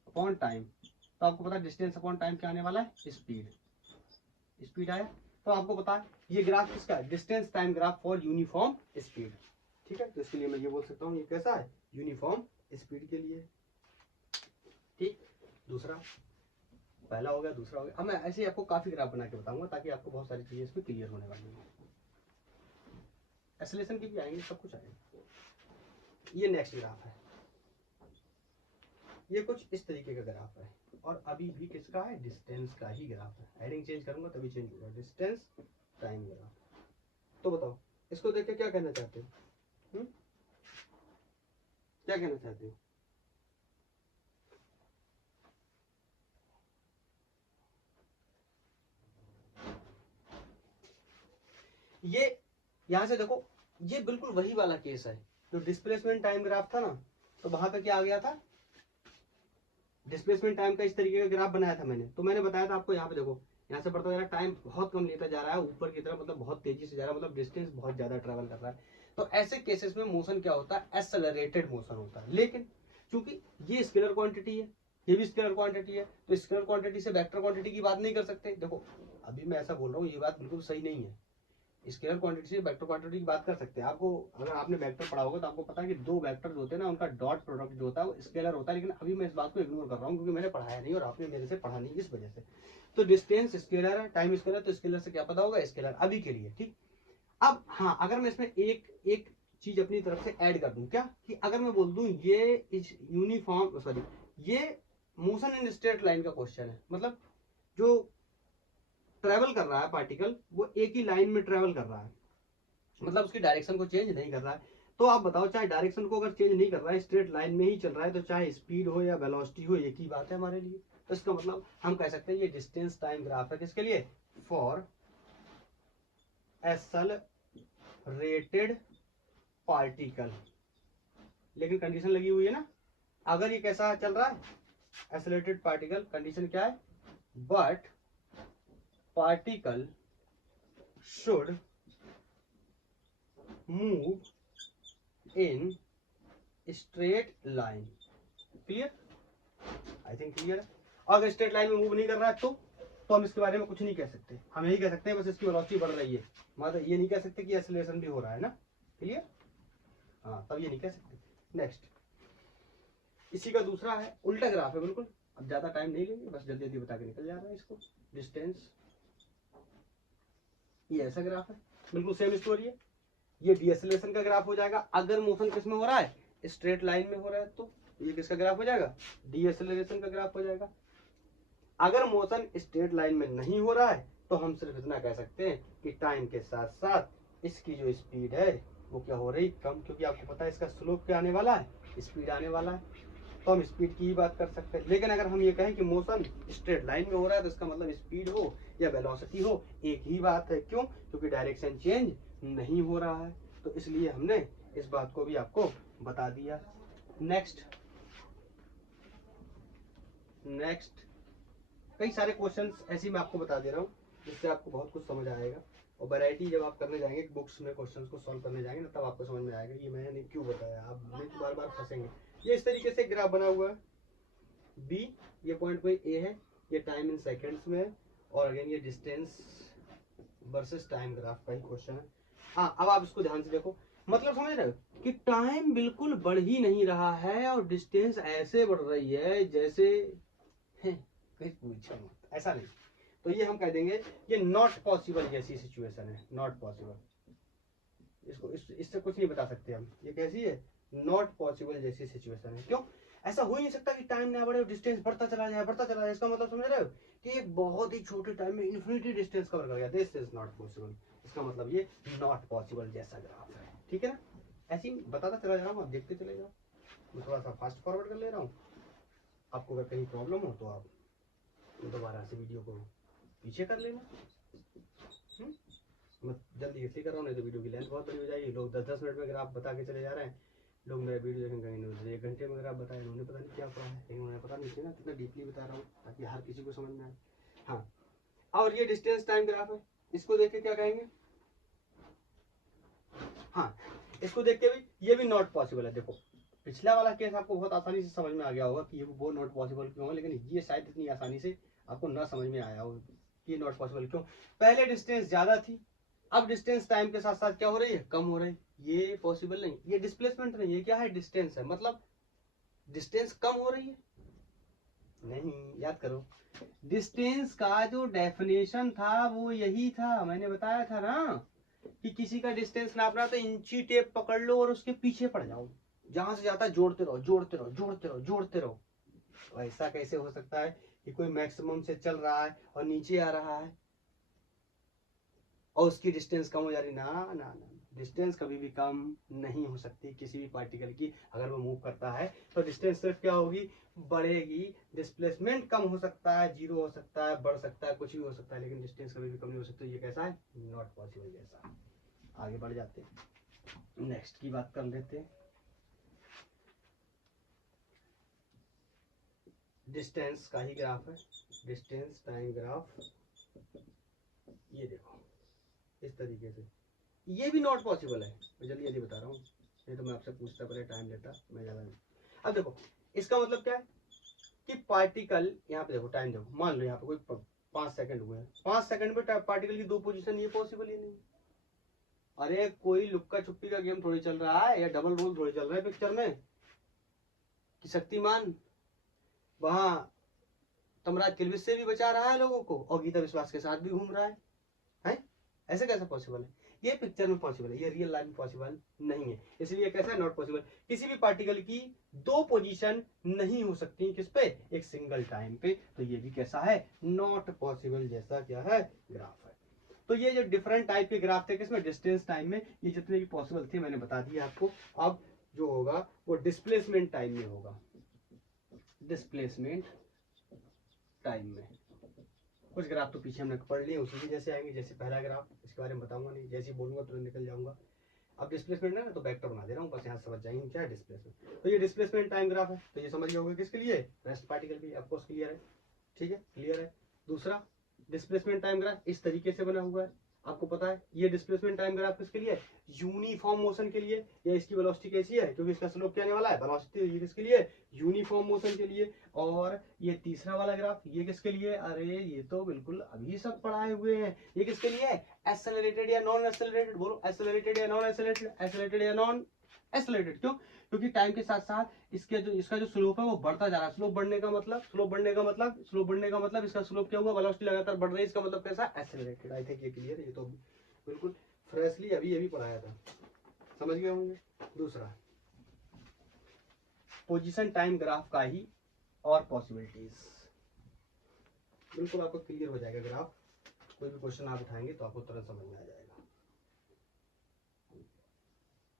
अपॉन टाइम। तो आपको पता है डिस्टेंस अपॉन टाइम क्या आने वाला है, स्पीड, स्पीड आया। तो आपको पता है ये ग्राफ किसका है, distance time graph for uniform speed, ठीक है। तो इसके लिए मैं ये बोल सकता हूँ ये कैसा है, यूनिफॉर्म स्पीड के लिए, ठीक। दूसरा, पहला हो गया, दूसरा हो गया। अब मैं ऐसे ही आपको काफी ग्राफ बना के बताऊंगा ताकि आपको बहुत सारी चीजें इसमें क्लियर होने वाली है, एक्सेलेरेशन की भी आएंगे, सब कुछ आएंगे। ये नेक्स्ट ग्राफ है, ये कुछ इस तरीके का ग्राफ है, और अभी भी किसका है, डिस्टेंस का ही ग्राफ है। हेडिंग चेंज करूंगा तभी चेंज होगा, डिस्टेंस टाइम ग्राफ। तो बताओ इसको देख के क्या कहना चाहते हो, क्या कहना चाहते हो। ये यहां से देखो, ये बिल्कुल वही वाला केस है जो डिस्प्लेसमेंट टाइम ग्राफ था ना, तो वहां पे क्या आ गया था, डिस्प्लेसमेंट टाइम का इस तरीके का ग्राफ बनाया था मैंने। तो मैंने बताया था आपको, यहाँ पे देखो, यहाँ से बढ़ता जा रहा है, टाइम बहुत कम लेता जा रहा है ऊपर की तरफ, मतलब बहुत तेजी से जा रहा है, मतलब डिस्टेंस बहुत ज्यादा ट्रेवल कर रहा है। तो ऐसे केसेस में मोशन क्या होता है, एक्सेलरेटेड मोशन होता है। लेकिन चूंकि ये स्केलर क्वांटिटी है, ये भी स्केलर क्वांटिटी है, तो स्केलर क्वांटिटी से वेक्टर क्वांटिटी की बात नहीं कर सकते। देखो अभी मैं ऐसा बोल रहा हूँ, ये बात बिल्कुल सही नहीं है। स्केलर क्वांटिटी से वेक्टर क्वांटिटी की बात कर सकते हैं। आपको अगर आपने वेक्टर पढ़ा होगा तो आपको पता है कि दो वेक्टर जो होते हैं ना, उनका डॉट प्रोडक्ट जो होता है वो स्केलर होता है। लेकिन अभी मैं इस बात को इग्नोर कर रहा हूँ क्योंकि मैंने पढ़ाया नहीं और आपने मेरे से पढ़ा नहीं, इस वजह से। तो डिस्टेंस स्केलर है, टाइम स्केलर, तो स्केलर से क्या पता होगा, स्केलर अभी के लिए, ठीक। अब हाँ, अगर मैं इसमें एक एक चीज अपनी तरफ से ऐड कर दूं, क्या कि अगर मैं बोल दूं ये इस यूनिफॉर्म, सॉरी, ये मोशन इन स्ट्रेट लाइन का क्वेश्चन है, मतलब जो ट्रेवल कर रहा है पार्टिकल वो एक ही लाइन में ट्रेवल कर रहा है, मतलब उसकी डायरेक्शन को चेंज नहीं कर रहा है। तो आप बताओ, चाहे डायरेक्शन को अगर चेंज नहीं कर रहा है, स्ट्रेट लाइन में ही चल रहा है, तो चाहे स्पीड हो या वेलोसिटी हो, एक ही बात है हमारे लिए। तो इसका मतलब हम कह सकते हैं ये डिस्टेंस टाइम ग्राफ है, किसके लिए, फॉर एक्सेलरेटेड पार्टिकल। लेकिन कंडीशन लगी हुई है ना, अगर ये कैसा चल रहा है, एक्सेलरेटेड पार्टिकल, कंडीशन क्या है, but particle should move in straight line. Clear, I think clear है। अगर स्ट्रेट लाइन में मूव नहीं कर रहा है तो हम इसके बारे में कुछ नहीं कह सकते, हम यही कह सकते हैं बस इसकी वेलोसिटी बढ़ रही है, मतलब ये नहीं कह सकते कि एक्सेलरेशन भी हो रहा है ना। क्लियर, हाँ, तब ये नहीं कह सकते। नेक्स्ट, इसी का दूसरा है, उल्टा ग्राफ है बिल्कुल। अब ज्यादा टाइम नहीं लेंगे, बस जल्दी जल्दी बता के निकल जा रहा है इसको। डिस्टेंस, ये ऐसा ग्राफ है, बिल्कुल सेम स्टोरी है। ये डीएक्सेलरेशन का ग्राफ हो जाएगा, अगर मोशन किस में हो रहा है, स्ट्रेट लाइन में हो रहा है, तो ये किसका ग्राफ हो जाएगा, डीएक्सेलरेशन का ग्राफ हो जाएगा। अगर मोशन स्ट्रेट लाइन में नहीं हो रहा है तो हम सिर्फ इतना कह सकते हैं कि टाइम के साथ साथ इसकी जो स्पीड है वो क्या हो रही, कम, क्योंकि आपको पता है इसका स्लोप क्या आने वाला है, स्पीड आने वाला है। तो हम स्पीड की ही बात कर सकते हैं। लेकिन अगर हम ये कहें कि मोशन स्ट्रेट लाइन में हो रहा है तो इसका मतलब स्पीड हो या वेलोसिटी हो, एक ही बात है। क्यों, क्योंकि डायरेक्शन चेंज नहीं हो रहा है। तो इसलिए हमने इस बात को भी आपको बता दिया। नेक्स्ट, कई सारे क्वेश्चंस ऐसे मैं आपको बता दे रहा हूँ जिससे आपको बहुत कुछ समझ आएगा। और वैरायटी जब आप करने जाएंगे बुक्स में क्वेश्चंस को सॉल्व करने जाएंगे ना, तब आपको समझ में आएगा कि मैंने क्यों बताया, आप नहीं तो बार बार फंसेंगे। ये इस तरीके से ग्राफ बना हुआ है। बी, ये पॉइंट कोई ए है, ये टाइम इन सेकंड्स में है, और अगेन ये डिस्टेंस वर्सेस टाइम ग्राफ का ही क्वेश्चन है। हाँ, अब आप इसको ध्यान से देखो, मतलब समझ रहे हो कि टाइम बिल्कुल बढ़ ही नहीं रहा है और डिस्टेंस ऐसे बढ़ रही है जैसे पूछो मत, ऐसा नहीं। तो ये हम कह देंगे ये नॉट पॉसिबल जैसी सिचुएशन है, नॉट पॉसिबल। इसको इससे कुछ नहीं बता सकते हम, ये कैसी है, नॉट पॉसिबल जैसी सिचुएशन है। क्यों? ऐसा हो ही नहीं सकता कि टाइम ना बढ़े और डिस्टेंस बढ़ता चला जाए, बढ़ता चला जाए। इसका मतलब समझ रहे हो कि एक बहुत ही छोटे टाइम में इन्फिनिटी डिस्टेंस कवर कर गया, दिस इज नॉट पॉसिबल। इसका मतलब ये नॉट पॉसिबल जैसा ग्राफ है, ठीक है ना। ऐसे ही बताता चला जा रहा हूँ, आप देखते चले जाओ। मैं थोड़ा सा फास्ट फॉरवर्ड कर ले रहा हूँ, आपको अगर कहीं प्रॉब्लम हो तो आप दोबारा से वीडियो को पीछे कर लेना। मैं जल्दी इसलिए कर रहा हूँ, नहीं तो वीडियो की लेंथ बहुत बड़ी हो जाएगी। लोग 10-10 मिनट में अगर आप बता के चले जा रहे हैं, लोग मेरा वीडियो देखेंगे 1 घंटे में अगर आप बताए, उन्होंने पता नहीं क्या पढ़ा है, लेकिन उन्हें पता नहीं ना कितना डीपली बता रहा हूँ ताकि हर किसी को समझ में आए। हाँ, और ये डिस्टेंस टाइम ग्राफ है, इसको देख के क्या कहेंगे, हाँ इसको देख के भी ये भी नॉट पॉसिबल है। देखो पिछला वाला केस आपको बहुत आसानी से समझ में आ गया होगा कि ये वो नॉट पॉसिबल क्यों है, लेकिन ये शायद इतनी आसानी से आपको ना समझ में आया हो कि ये नॉट पॉसिबल क्यों। पहले डिस्टेंस ज्यादा थी, अब डिस्टेंस टाइम के साथ साथ क्या हो रही है, कम हो रही है। ये पॉसिबल नहीं, ये डिस्प्लेसमेंट नहीं, ये क्या है, डिस्टेंस है। मतलब डिस्टेंस कम हो रही है नहीं, याद करो डिस्टेंस का जो डेफिनेशन था वो यही था, मैंने बताया था ना कि किसी का डिस्टेंस नापना तो इंची टेप पकड़ लो और उसके पीछे पड़ जाओ, जहां से जाता है जोड़ते रहो जोड़ते रहो जोड़ते रहो जोड़ते रहो। तो ऐसा कैसे हो सकता है कि कोई मैक्सिमम से चल रहा है और नीचे आ रहा है और उसकी डिस्टेंस कम हो जा रही, ना ना ना, डिस्टेंस कभी भी कम नहीं हो सकती किसी भी पार्टिकल की। अगर वो मूव करता है तो डिस्टेंस सिर्फ क्या होगी, बढ़ेगी। डिस्प्लेसमेंट कम हो सकता है, जीरो हो सकता है, बढ़ सकता है, कुछ भी हो सकता है, लेकिन डिस्टेंस कभी भी कम नहीं हो सकती। ये कैसा है, नॉट पॉसिबल जैसा। आगे बढ़ जाते हैं, नेक्स्ट की बात कर लेते हैं। डिस्टेंस का ही ग्राफ है, डिस्टेंस टाइम ग्राफ। ये देखो इस तरीके से, ये भी नॉट पॉसिबल है। मैं जल्दी जल्दी बता रहा हूँ, नहीं तो मैं आपसे पूछता पहले टाइम लेता मैं ज्यादा नहीं। अब देखो इसका मतलब क्या है कि पार्टिकल, यहाँ पे देखो टाइम देखो, मान लो यहाँ पे कोई 5 सेकंड हुए हैं, 5 सेकंड में पार्टिकल की 2 पोजीशन, ये पॉसिबल ही नहीं। अरे कोई लुक्का छुपी का गेम थोड़ी चल रहा है या डबल रोल थोड़ी चल रहा है पिक्चर में कि शक्तिमान वहां तमराज किलबिश से भी बचा रहा है लोगों को और गीता विश्वास के साथ भी घूम रहा है? ऐसे कैसे पॉसिबल है? ये पिक्चर में पॉसिबल है, ये रियल लाइफ में पॉसिबल नहीं है। इसलिए कैसा है, नॉट पॉसिबल। किसी भी पार्टिकल की 2 पोजीशन नहीं हो सकती किस पे, एक सिंगल टाइम पे। तो ये भी कैसा है, नॉट पॉसिबल जैसा क्या है, ग्राफ है। तो ये जो डिफरेंट टाइप के ग्राफ थे किसमें, डिस्टेंस टाइम में, ये जितने भी पॉसिबल थे मैंने बता दिया आपको। अब जो होगा वो डिस्प्लेसमेंट टाइम में होगा, डिस्प्लेसमेंट टाइम में। कुछ ग्राफ तो पीछे हमने पढ़ लिए, उसी के जैसे आएंगे। जैसे पहला ग्राफ, इसके बारे में बताऊंगा नहीं, जैसे ही बोलूंगा तुरंत निकल जाऊंगा। अब डिस्प्लेसमेंट है ना, तो वेक्टर बना दे रहा हूँ, बस यहाँ समझ जाएंगे क्या है डिस्प्लेसमेंट। तो ये डिस्प्लेसमेंट टाइम ग्राफ है, तो ये समझ गए होंगे किसके लिए, रेस्ट पार्टिकल भी ऑफकोर्स क्लियर है, ठीक है क्लियर है। दूसरा डिस्प्लेसमेंट टाइम ग्राफ इस तरीके से बना हुआ है, आपको पता है ये डिस्प्लेसमेंट टाइम ग्राफ किसके लिए, यूनिफॉर्म मोशन के लिए। या इसकी वेलोसिटी कैसी है, क्योंकि इसका स्लोप क्या आने वाला है, वेलोसिटी, ये किसके लिए, यूनिफॉर्म मोशन के लिए। और ये तीसरा वाला ग्राफ, ये किसके लिए, अरे ये तो बिल्कुल अभी सब पढ़ाए हुए हैं। ये किसके लिए है, एक्सेलरेटेड या नॉन एक्सेलरेटेड, बोलो एक्सेलरेटेड या नॉन एक्सेलरेटेड, एक्सेलरेटेड या नॉन एक्सेलरेटेड। क्यों, क्योंकि टाइम के साथ साथ इसका जो स्लोप है वो बढ़ता जा रहा है। स्लोप बढ़ने का मतलब, इसका स्लोप क्या हुआ, वेलोसिटी लगातार बढ़ रही है, इसका मतलब कैसा, एक्सेलरेटेड। आई थिंक ये क्लियर है, ये तो बिल्कुल फ्रेशली अभी अभी पढ़ाया था, समझ गए होंगे। दूसरा पोजीशन टाइम ग्राफ का ही और पॉसिबिलिटीज, बिल्कुल आपको क्लियर हो जाएगा ग्राफ। कोई भी क्वेश्चन आप उठाएंगे तो आपको तुरंत समझ में आ जाएगा।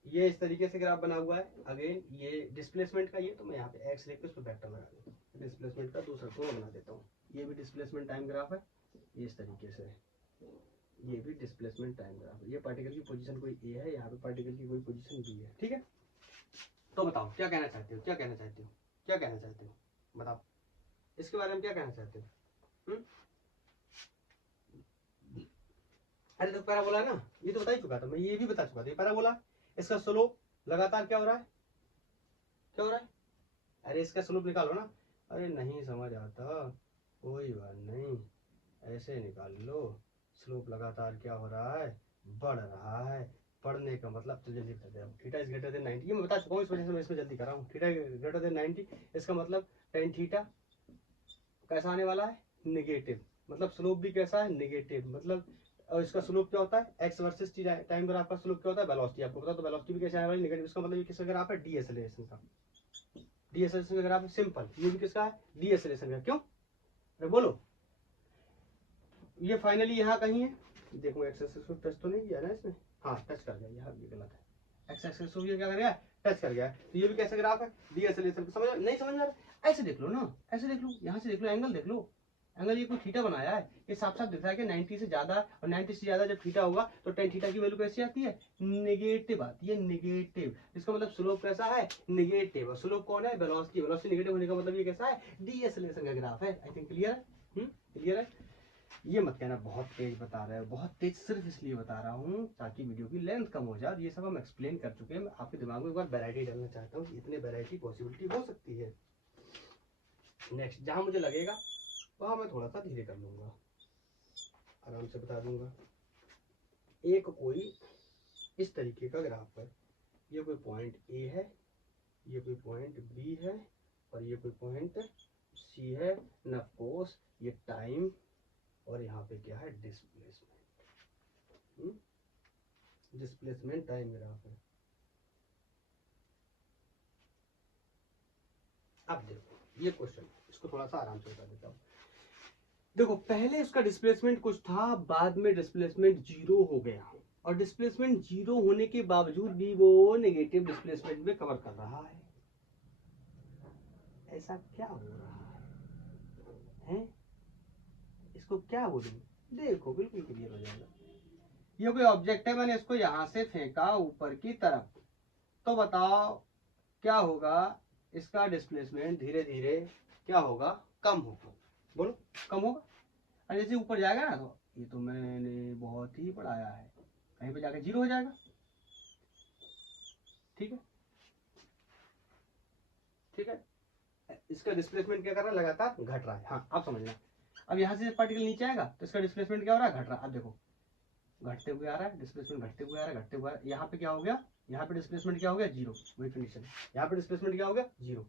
ये इस तरीके से ग्राफ बना हुआ है। अगेन ये डिस्प्लेसमेंट का, ये तो मैं यहाँ पे एक्स लिख के उस पर वेक्टर लगा देता हूँ। डिस्प्लेसमेंट का दूसरा को बना देता हूँ, ये भी डिस्प्लेसमेंट टाइम ग्राफ है, ये इस तरीके से, ये भी डिस्प्लेसमेंट टाइम ग्राफ है। ये पार्टिकल की पोजीशन कोई ए है, यहाँ पे पार्टिकल की कोई पोजीशन बी है, ठीक है। तो बताओ क्या कहना चाहते हो, क्या कहना चाहते हो, क्या कहना चाहते हो, बताओ इसके बारे में क्या कहना चाहते हो। अरे तो पैराबोला है ना, ये तो बता ही चुका था मैं, ये भी बता चुका था, ये पैराबोला। इसका स्लोप लगातार क्या हो रहा है, क्या हो रहा है, अरे इसका स्लोप निकालो ना। अरे नहीं समझ आता, कोई बात नहीं, ऐसे निकाल लो। स्लोप लगातार क्या हो रहा है, बढ़ रहा है। बढ़ने का मतलब, तो जल्दी कर दे, थीटा इज ग्रेटर देन 90, ये मैं बता चुका हूँ, इस वजह से मैं इसमें जल्दी कर रहा हूँ। थीटा ग्रेटर देन 90, इसका मतलब टेन थीटा कैसा आने वाला है, निगेटिव। मतलब स्लोप भी कैसा है, निगेटिव। मतलब और इसका स्लोप क्या होता है, एक्स वर्सेस टाइम ग्राफ का स्लोप क्या होता है, वेलोसिटी आपको पता, तो वेलोसिटी भी कैसे आने वाली, निगेटिव। इसका मतलब ये किसका ग्राफ है, डीएसएलेरेशन का। डीएसएलेरेशन का ग्राफ है, सिंपल। ये भी किसका है, डीएसएलेरेशन का। क्यों, अरे बोलो। ये फाइनली यहाँ कहीं है, देखो एक्स एक्सिस को टच तो नहीं किया ना इसने, हाँ टच कर गया, यहाँ ये गलत है। एक्स एक्सिस को ये क्या कर गया, टच कर गया। तो ये भी कैसा ग्राफ है, डीएसएलेरेशन। समझ नहीं समझ में आ रहा, ऐसे देख लो ना, ऐसे देख लो, यहाँ से देख लो, एंगल देख लो। एंगल ये कोई थीटा बनाया है, ये साफ साफ दिख रहा है कि 90 से ज्यादा, और 90 से ज्यादा जब थीटा होगा तो टेन थीटा की वैल्यू कैसी आती है, नेगेटिव आती है, नेगेटिव। इसका मतलब स्लोप कैसा है, नेगेटिव। और स्लोप कौन है, वेलोसिटी। वेलोसिटी नेगेटिव होने का मतलब ये कैसा है, डीएसएलेरेशन का ग्राफ है। आई थिंक क्लियर है, क्लियर है। ये मत कहना बहुत तेज बता रहे हो, बहुत तेज सिर्फ इसलिए बता रहा हूँ ताकि वीडियो की लेंथ कम हो जाए। ये सब हम एक्सप्लेन कर चुके हैं, मैं आपके दिमाग में एक बार वैरायटी डालना चाहता हूँ, इतने वैरायटी पॉसिबिलिटी हो सकती है। नेक्स्ट जहां मुझे लगेगा वहां मैं थोड़ा सा धीरे कर लूंगा, आराम से बता दूंगा। एक कोई इस तरीके का ग्राफ है, ये कोई पॉइंट ए है, ये कोई पॉइंट बी है, और ये कोई पॉइंट सी है। एंड ऑफ कोर्स ये टाइम, और यहाँ पे क्या है, डिस्प्लेसमेंट। डिस्प्लेसमेंट टाइम ग्राफ है। अब देखो ये क्वेश्चन, इसको थोड़ा सा आराम से बता देता हूँ। देखो पहले इसका डिस्प्लेसमेंट कुछ था, बाद में डिस्प्लेसमेंट जीरो हो गया, और डिस्प्लेसमेंट जीरो होने के बावजूद भी वो नेगेटिव डिस्प्लेसमेंट में कवर कर रहा है। ऐसा क्या हो रहा है? इसको क्या बोलूं, देखो बिल्कुल क्लियर हो जाएगा। ये कोई ऑब्जेक्ट है, मैंने इसको यहां से फेंका ऊपर की तरफ, तो बताओ क्या होगा, इसका डिस्प्लेसमेंट धीरे धीरे क्या होगा, कम होगा। बोलो कम होगा। और जैसे ऊपर जाएगा ना, तो ये तो मैंने बहुत ही पढ़ाया है, कहीं पे जाकर जीरो हो जाएगा। ठीक है, ठीक है। इसका डिस्प्लेसमेंट क्या कर रहा है, लगातार घट रहा है। हाँ आप समझना। अब यहाँ से पार्टिकल नीचे आएगा तो इसका डिस्प्लेसमेंट क्या हो रहा है, घट रहा है। अब देखो घटते हुए आ रहा है, डिस्प्लेसमेंट घटते हुए आ रहा है, घटते हुए आ रहा है। यहाँ पे क्या हो गया, यहाँ पे डिस्प्लेसमेंट क्या हो गया, जीरो। वही कंडीशन, यहाँ पे डिस्प्लेसमेंट क्या हो गया, जीरो।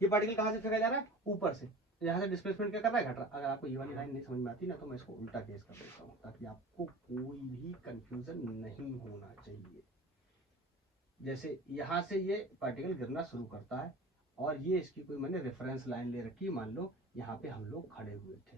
ये पार्टिकल कहाँ से फेंका जा रहा है, ऊपर से। तो यहाँ से डिस्प्लेसमेंट क्या कर रहा है, घट रहा है। अगर आपको ये वाली लाइन नहीं समझ में आती ना, तो मैं इसको उल्टा केस कर देता हूँ, ताकि आपको कोई भी कंफ्यूजन नहीं होना चाहिए। जैसे यहाँ से ये पार्टिकल गिरना शुरू करता है, और ये इसकी कोई मैंने रेफरेंस लाइन ले रखी है, मान लो यहाँ पे हम लोग खड़े हुए थे,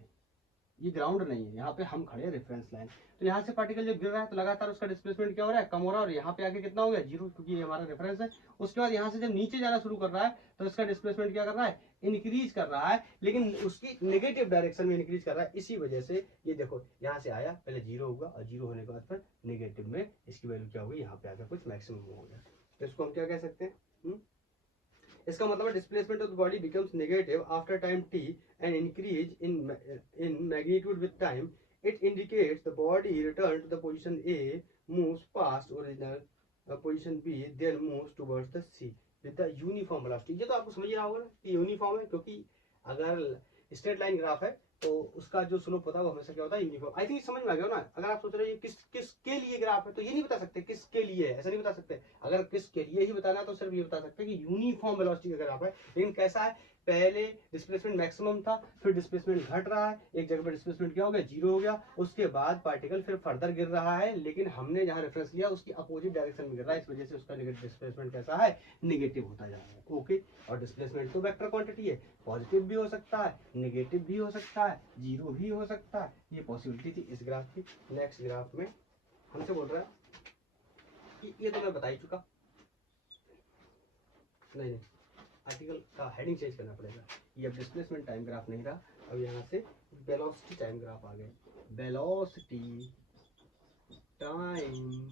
ये ग्राउंड नहीं है, यहाँ पे हम खड़े हैं, रेफरेंस लाइन। तो यहाँ से पार्टिकल जब गिर रहा है तो लगातार उसका डिस्प्लेसमेंट क्या हो रहा है, कम हो रहा है, और यहाँ पे आके कितना हो गया, जीरो, क्योंकि ये हमारा रेफरेंस है। उसके बाद यहाँ से जब नीचे जाना शुरू कर रहा है तो इसका डिस्प्लेसमेंट क्या कर रहा है, इंक्रीज कर रहा है, लेकिन उसकी नेगेटिव डायरेक्शन में इंक्रीज कर रहा है। इसी वजह से ये देखो यहाँ से आया, पहले जीरो होगा, और जीरो होने के बाद फिर नेगेटिव में इसकी वैल्यू क्या होगी, यहाँ पे आकर कुछ मैक्सिमम हो गया। तो इसको हम क्या कह सकते हैं, इसका मतलब displacement of the body becomes negative after time t and increase in magnitude with time. It indicates the body return to the position A, moves past original position B, then moves towards the C with the uniform velocity. ये तो आपको समझ ही रहा होगा ना कि यूनिफॉर्म है, क्योंकि अगर स्ट्रेट लाइन ग्राफ है तो उसका जो स्लोप होता है वो हमेशा क्या होता है, यूनिफॉर्म। आई थिंक समझ में आ गया ना। अगर आप सोच रहे हैं किसके लिए ग्राफ है, तो ये नहीं बता सकते किसके लिए, ऐसा नहीं बता सकते। अगर किसके लिए ही बताना है तो सिर्फ ये बता सकते हैं कि यूनिफॉर्म वेलोसिटी का ग्राफ है। लेकिन कैसा है, पहले डिस्प्लेसमेंट मैक्सिमम था, फिर डिस्प्लेसमेंट घट रहा है, एक जगह पर डिस्प्लेसमेंट क्या हो गया, जीरो हो गया। उसके बाद पार्टिकल फिर फर्दर गिर रहा है, लेकिन हमने जहां रेफरेंस लिया उसकी अपोजिट डायरेक्शन में गिर रहा है, इस वजह से उसका डिस्प्लेसमेंट कैसा है, निगेटिव होता जा रहा है। ओके, और डिस्प्लेसमेंट तो वेक्टर क्वांटिटी है, पॉजिटिव भी हो सकता है, निगेटिव भी हो सकता है, जीरो भी हो सकता है। ये पॉसिबिलिटी थी इस ग्राफ की। नेक्स्ट ग्राफ में हमसे बोल रहा है कि ये तो मैं बता ही चुका, नहीं आर्टिकल का हेडिंग चेंज करना पड़ेगा। ये अब डिस्प्लेसमेंट टाइम ग्राफ नहीं रहा, अब यहाँ से वेलोसिटी टाइम ग्राफ आ गए। वेलोसिटी टाइम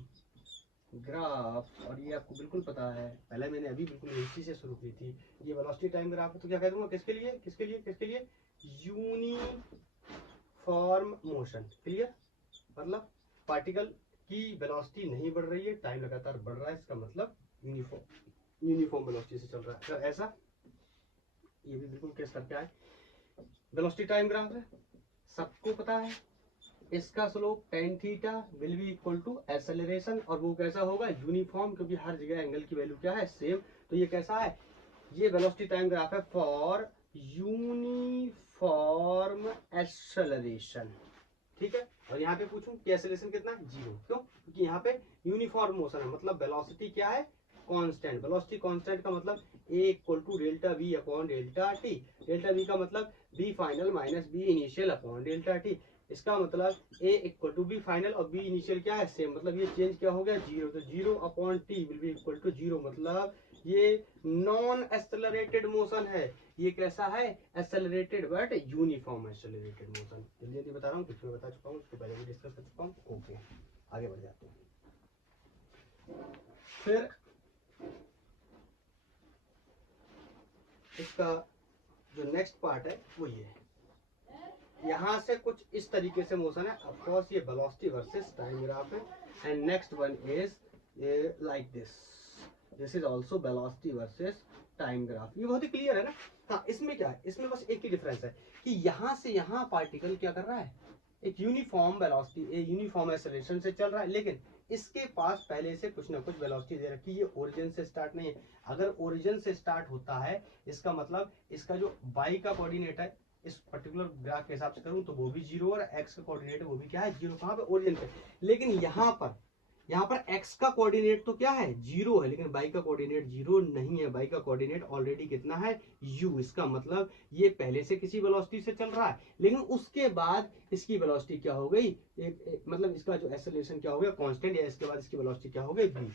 ग्राफ, और ये आपको बिल्कुल पता है, पहले मैंने अभी बिल्कुल इसी से शुरू की थी। ये वेलोसिटी टाइम ग्राफ है, तो क्या कह दूंगा, किसके लिए, किसके लिए, किसके लिए, यूनिफॉर्म मोशन। क्लियर, मतलब पार्टिकल की वेलोसिटी नहीं बढ़ रही है, टाइम लगातार बढ़ रहा है, इसका मतलब यूनिफॉर्म वेलोसिटी से चल रहा है। अगर ऐसा ये भी बिल्कुल केस करके आए। वेलोसिटी टाइम ग्राफ है, सबको पता है, इसका slope tan theta will be equal to acceleration, और वो कैसा होगा, यूनिफॉर्म, क्योंकि हर जगह एंगल की वैल्यू क्या है, सेम। तो ये कैसा है, ये वेलोसिटी टाइम ग्राफ है फॉर यूनिफॉर्म एक्सेलरेशन, ठीक है। और यहाँ पे पूछूं कि एक्सेलरेशन कितना है, 0, क्यों, क्योंकि यहाँ पे यूनिफॉर्म मोशन है, मतलब वेलोसिटी क्या है, कांस्टेंट। वेलोसिटी कांस्टेंट का मतलब a equal to delta v upon delta T. Delta v का मतलब b final minus b initial upon delta T. इसका मतलब a equal to b final और b इनिशियल क्या है, सेम, मतलब ये चेंज क्या हो गया, 0। तो 0 upon T will be equal to 0, मतलब ये नॉन एक्सेलरेटेड मोशन है। ये कैसा है, accelerated but uniform accelerated motion. जल्दी जल्दी बता रहा हूँ, कुछ मैं बता चुका हूँ, उसके पहले भी डिस्कस कर चुका हूँ। ओके, आगे बढ़ जाते हैं। फिर इसका जो नेक्स्ट पार्ट है वो ये है, यहाँ से कुछ इस तरीके से मोशन है। ऑफ कोर्स ये वेलोसिटी वर्सेस टाइम ग्राफ है, and next one is like this is also velocity versus time graph. ये बहुत ही क्लियर है ना। हाँ, इसमें क्या है, इसमें बस एक ही डिफरेंस है कि यहाँ से यहाँ पार्टिकल क्या कर रहा है, एक यूनिफॉर्म वेलोसिटी, यूनिफॉर्म एक्सेलरेशन से चल रहा है, लेकिन इसके पास पहले से कुछ ना कुछ वेलोसिटी दे रखी है। ये ओरिजिन से स्टार्ट नहीं है। अगर ओरिजिन से स्टार्ट होता है, इसका मतलब इसका जो y का कोऑर्डिनेट है, इस पर्टिकुलर ग्राफ के हिसाब से करूं तो वो भी 0, और x का कोऑर्डिनेट है वो भी क्या है, 0। कहां पे, ओरिजिन पे। लेकिन यहाँ पर x का कोऑर्डिनेट तो क्या है, 0 है, लेकिन y का कोऑर्डिनेट 0 नहीं है। y का कोऑर्डिनेट ऑलरेडी कितना है, u। इसका मतलब ये पहले से किसी वेलोसिटी से चल रहा है, लेकिन उसके बाद इसकी वेलोसिटी क्या हो गई, मतलब इसका जो एक्सेलरेशन क्या हो गया, कांस्टेंट, या इसके बाद इसकी वेलोसिटी क्या हो गई, v।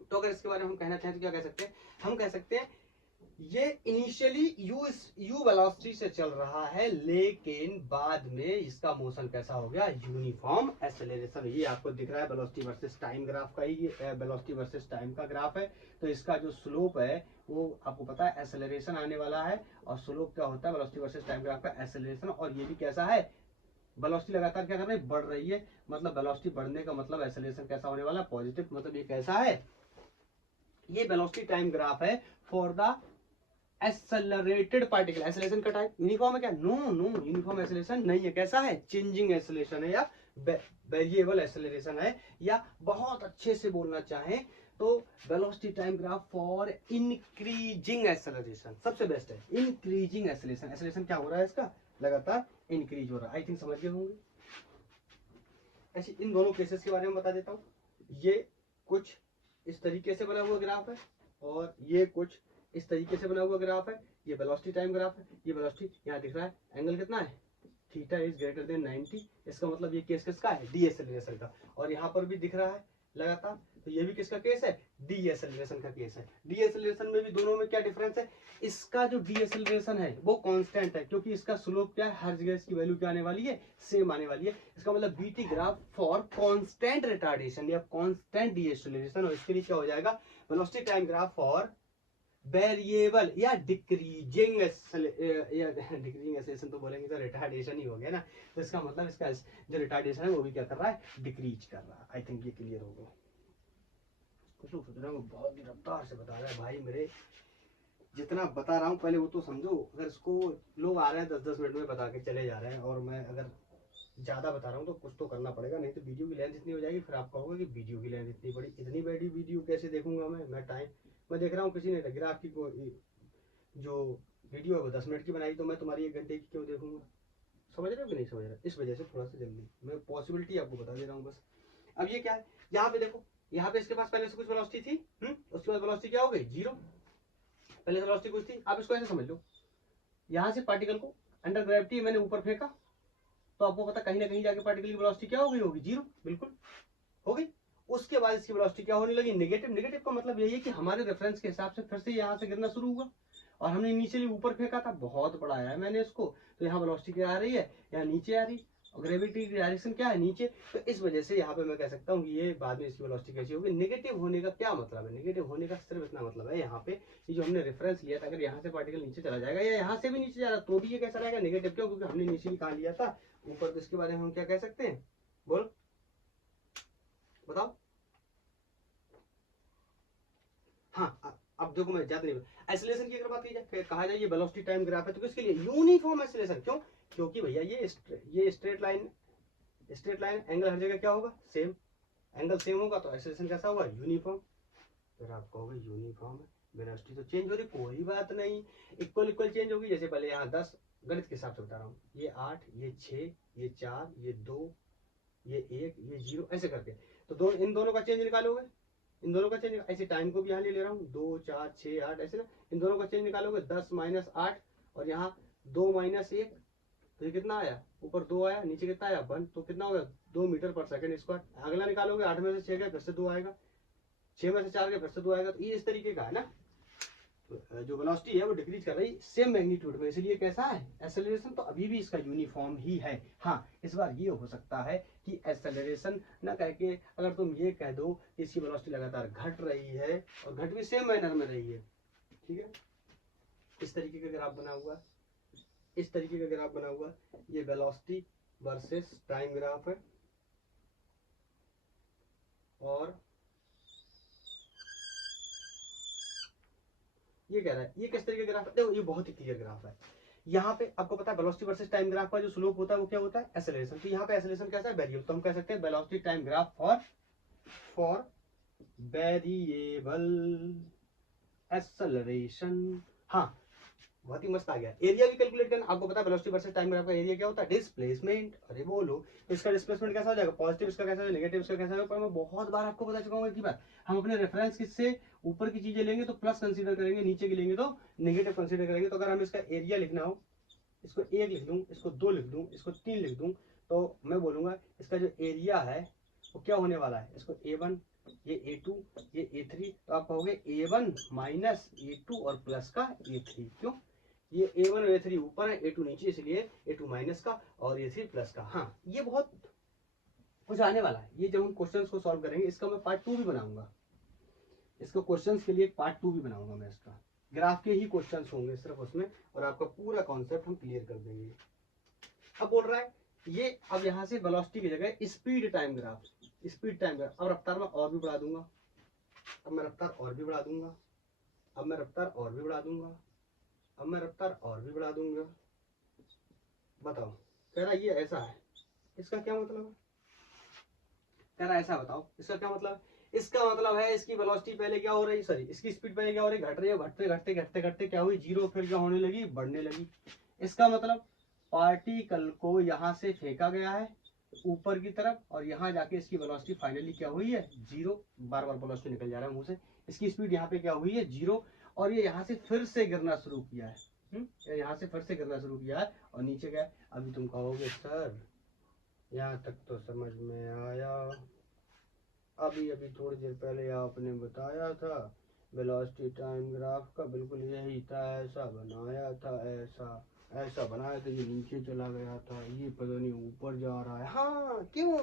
तो अगर इसके बारे में हम कहना चाहें तो क्या कह सकते हैं, हम कह सकते हैं ये इनिशियली यू वेलोसिटी से चल रहा है, लेकिन बाद में इसका मोशन कैसा हो गया, यूनिफॉर्म एक्सेलरेशन। ये आपको दिख रहा है वेलोसिटी वर्सेस टाइम ग्राफ का, ही वेलोसिटी वर्सेस टाइम का ग्राफ है। तो इसका जो स्लोप है वो आपको पता है एक्सेलरेशन आने वाला है, और स्लोप क्या होता है वेलोसिटी वर्सेस टाइम ग्राफ का, एक्सेलरेशन। और ये भी कैसा है, वेलोसिटी लगातार क्या कर रही है, बढ़ रही है, मतलब वेलोसिटी बढ़ने का मतलब एक्सेलरेशन कैसा होने वाला है, पॉजिटिव। मतलब ये कैसा है, ये वेलोसिटी टाइम ग्राफ है for the accelerated particle. Acceleration का टाइप यूनिफॉर्म है क्या, नो नो, यूनिफॉर्म एक्सेलरेशन नहीं है। कैसा है, चेंजिंग एक्सेलरेशन है, या वेरिएबल एक्सेलरेशन है, या बहुत अच्छे से बोलना चाहें तो velocity time graph for increasing acceleration सबसे बेस्ट है। इंक्रीजिंग एक्सेलरेशन, एक्सेलरेशन क्या हो रहा है इसका, लगातार इंक्रीज हो रहा है। आई थिंक समझ गए होंगे। ऐसे इन दोनों केसेस के बारे में बता देता हूँ। ये कुछ इस तरीके से बना हुआ ग्राफ है, और ये कुछ इस तरीके से बना हुआ ग्राफ है। ये वेलोसिटी टाइम ग्राफ है, ये वेलोसिटी यहाँ दिख रहा है, एंगल कितना है, थीटा इज ग्रेटर देन 90। इसका मतलब ये केस किसका है, डी एक्सेलरेशन का। और यहाँ पर भी दिख रहा है लगातार, तो ये भी किसका केस है, डी एक्सेलरेशन का केस है। डी एक्सेलरेशन में भी दोनों में क्या डिफरेंस है, इसका जो डी एक्सेलरेशन है वो कांस्टेंट है, क्योंकि इसका स्लोप क्या है, हर जगह इसकी वैल्यू क्या आने वाली है, सेम आने वाली है। इसका मतलब BT graph for constant retardation या कांस्टेंट डी एक्सेलरेशन। और इसके लिए क्या हो जाएगा, velocity time graph for variable या डिक्रीजिंग एक्सेलरेशन, तो बोलेंगे तो रिटार्डेशन ही हो गया ना। तो इसका मतलब इसका जो रिटार्डेशन है वो भी क्या कर रहा है, डिक्रीज कर रहा है। आई थिंक ये क्लियर हो गया। कुछ लोग सोच रहे हैं बहुत रफ्तार से बता रहा है, भाई मेरे जितना बता रहा हूँ पहले वो तो समझो। अगर इसको लोग आ रहे हैं 10-10 मिनट में बता के चले जा रहे हैं, और मैं अगर ज्यादा बता रहा हूँ तो कुछ तो करना पड़ेगा, नहीं तो वीडियो की लेंथ इतनी हो जाएगी, फिर आप कहोगे कि वीडियो की लेंथ इतनी बड़ी, इतनी बड़ी वीडियो कैसे देखूंगा मैं टाइम, मैं देख रहा हूँ किसी ने ग्राफ की जो वीडियो है वो 10 मिनट की बनाई, तो मैं तुम्हारी 1 घंटे की क्यों देखूंगा। समझ रहे हो कि नहीं समझ रहे, इस वजह से थोड़ा सा जल्दी मैं पॉसिबिलिटी आपको बता दे रहा हूँ बस। अब ये क्या है, यहाँ पे देखो, यहाँ पे इसके पास पहले से कुछ वेलोसिटी थी, उसके बाद वेलोसिटी क्या हो गई, 0। पहले से वेलोसिटी कुछ थी, आप इसको ऐसे समझ लो, यहाँ से पार्टिकल को अंडर ग्रेविटी मैंने ऊपर फेंका, तो आपको पता कहीं ना कहीं जाके पार्टिकल की वेलोसिटी क्या हो गई होगी, 0, बिल्कुल हो गई। उसके बाद इसकी वेलोसिटी क्या होने लगी, नेगेटिव। नेगेटिव का मतलब यही है कि हमारे रेफरेंस के हिसाब से फिर से यहाँ से गिरना शुरू हुआ, और हमने इनिशियली ऊपर फेंका था, बहुत बड़ा आया मैंने इसको, तो यहाँ वेलोसिटी क्या आ रही है, यहाँ नीचे आ रही, और ग्रेविटी की डायरेक्शन क्या है, नीचे। तो इस वजह से यहाँ पे मैं कह सकता हूँ कि ये बाद में इसकी वेलोसिटी कैसी होगी। नेगेटिव होने का क्या मतलब है, नेगेटिव होने का सिर्फ इतना मतलब है, यहाँ पे ये जो हमने रेफरेंस लिया था, अगर यहाँ से पार्टिकल नीचे चला जाएगा या यहाँ से भी नीचे जा रहा तो भी ये कैसा रहेगा, नेगेटिव। क्यों, क्योंकि हमने इनिशियली कहाँ लिया था, ऊपर। तो इसके बारे में हम क्या कह सकते हैं, बोलो बताओ। हाँ, अब देखो मैं ज्यादा नहीं, एक्सेलरेशन की अगर बात की जाए, कहा जाए ये वेलोसिटी टाइम ग्राफ है, तो किसके लिए? Uniform acceleration. क्यों? क्योंकि भैया ये स्ट्रेट लाइन एंगल हर जगह क्या होगा? सेम। एंगल सेम होगा तो एक्सेलरेशन कैसा होगा? यूनिफॉर्म। फिर आप कहोगे यूनिफॉर्म है, वेलोसिटी तो चेंज हो रही, कोई बात नहीं, इक्वल इक्वल चेंज होगी। जैसे पहले यहाँ 10, गणित के हिसाब से बता रहा हूँ, ये 8, ये 6, ये 4, ये 2, ये 1, ये 0, ऐसे करके। तो इन दोनों का चेंज निकालोगे, इन दोनों का चेंज, ऐसे टाइम को भी यहाँ ले रहा हूँ, 2, 4, 6, 8, ऐसे ना, इन दोनों का चेंज निकालोगे, 10 - 8, और यहाँ 2 - 1, तो ये कितना आया? ऊपर 2 आया, नीचे कितना आया? 1, तो कितना होगा? 2 मीटर पर सेकंड स्क्वायर। अगला निकालोगे, 8 में से 6 गए, फिर से 2 आएगा, 6 में से 4 गए, फिर से 2 आएगा। तो ये इस तरीके का है ना, तो जो वेलोसिटी है वो डिक्रीज कर रही है सेम मैग्नीट्यूड में, इसलिए कैसा है? एक्सेलरेशन तो अभी भी इसका यूनिफॉर्म ही है। हाँ, इस बार ये हो सकता है कि एक्सेलरेशन ना कह के अगर तुम ये कह दो कि इसकी वेलोसिटी लगातार घट रही है और घट भी सेम मैनर में रही है, ठीक है। इस तरीके का ग्राफ बना हुआ, इस तरीके का ग्राफ बना हुआ, ये वेलोसिटी वर्सेस टाइम ग्राफ है। और ये कह रहा है ये किस तरीके का ग्राफ है? देखो ये बहुत ही क्लियर ग्राफ है। यहाँ पे आपको पता है वेलोसिटी वर्सेस टाइम ग्राफ का जो स्लोप होता है वो क्या होता है? एक्सेलरेशन। तो यहाँ पे एक्सेलरेशन कैसा है? वेरिएबल। तो हम कह सकते हैं velocity time graph for variable acceleration. हाँ, बहुत ही मस्त आ गया। एरिया भी कैलकुलेट करना, आपको पता है वेलोसिटी वर्सेस टाइम ग्राफ का एरिया क्या होता है? डिस्प्लेसमेंट। अरे बोलो, तो इसका डिस्प्लेसमेंट कैसा हो जाएगा? पॉजिटिव इसका कैसा है, नेगेटिव इसका कैसा है? पर मैं बहुत बार आपको बता चुका हूँ एक ही बार, हम अपने रेफरेंस किससे ऊपर की चीजें लेंगे तो प्लस कंसीडर करेंगे, नीचे की लेंगे तो नेगेटिव कंसीडर करेंगे। तो अगर हम इसका एरिया लिखना हो, इसको 1 लिख दूं, इसको 2 लिख दूं, इसको 3 लिख दूं, तो मैं बोलूंगा इसका जो एरिया है वो क्या होने वाला है? इसको A1, ये A2, ये A3, तो आप कहोगे A1 माइनस A2 और प्लस का A3। क्यों? ये A1 और A3 ऊपर है, A2 नीचे, इसलिए A2 माइनस का और A3 प्लस का। हाँ, ये बहुत कुछ आने वाला है। ये जब हम क्वेश्चंस को सॉल्व करेंगे, इसका मैं पार्ट 2 भी बनाऊंगा, इसको क्वेश्चंस के लिए एक पार्ट 2 भी बनाऊंगा मैं। इसका ग्राफ के ही क्वेश्चंस होंगे सिर्फ उसमें, और आपका पूरा कॉन्सेप्ट हम क्लियर कर देंगे। अब बोल रहा है ये, अब यहाँ से वेलोसिटी की जगह speed time graph, speed time graph. अब रफ्तार में और भी बढ़ा दूंगा, अब मैं रफ्तार और भी बढ़ा दूंगा, अब मैं रफ्तार और भी बढ़ा दूंगा, अब मैं रफ्तार और भी बढ़ा दूंगा। बताओ, कह रहा ये ऐसा है, इसका क्या मतलब है? कह रहा ऐसा, बताओ इसका क्या मतलब है? इसका मतलब है इसकी वेलोसिटी पहले क्या हो रही, सॉरी इसकी स्पीड पहले क्या हो रही? घट रही है, घटते घटते घटते घटते क्या हुई? 0, फिर क्या होने लगी? बढ़ने लगी। इसका मतलब पार्टिकल को यहाँ से फेंका गया है ऊपर की तरफ, और यहाँ जाके इसकी वेलोसिटी फाइनली क्या हुई है? 0। बार बार वेलोसिटी निकल जा रहा है मुंह से। इसकी स्पीड यहाँ पे क्या हुई है? 0, और ये यहाँ से फिर से गिरना शुरू किया है, यहाँ से फिर से गिरना शुरू किया है, और नीचे गया। अभी तुम कहोगे सर यहाँ तक तो समझ में आया, अभी अभी थोड़ी देर पहले आपने बताया था वेलोसिटी टाइम ग्राफ का बिल्कुल यही था, ऐसा बनाया था, ऐसा ऐसा बनाया था, ये नीचे चला गया था, ये पता नहीं ऊपर जा रहा है। हाँ, क्यों?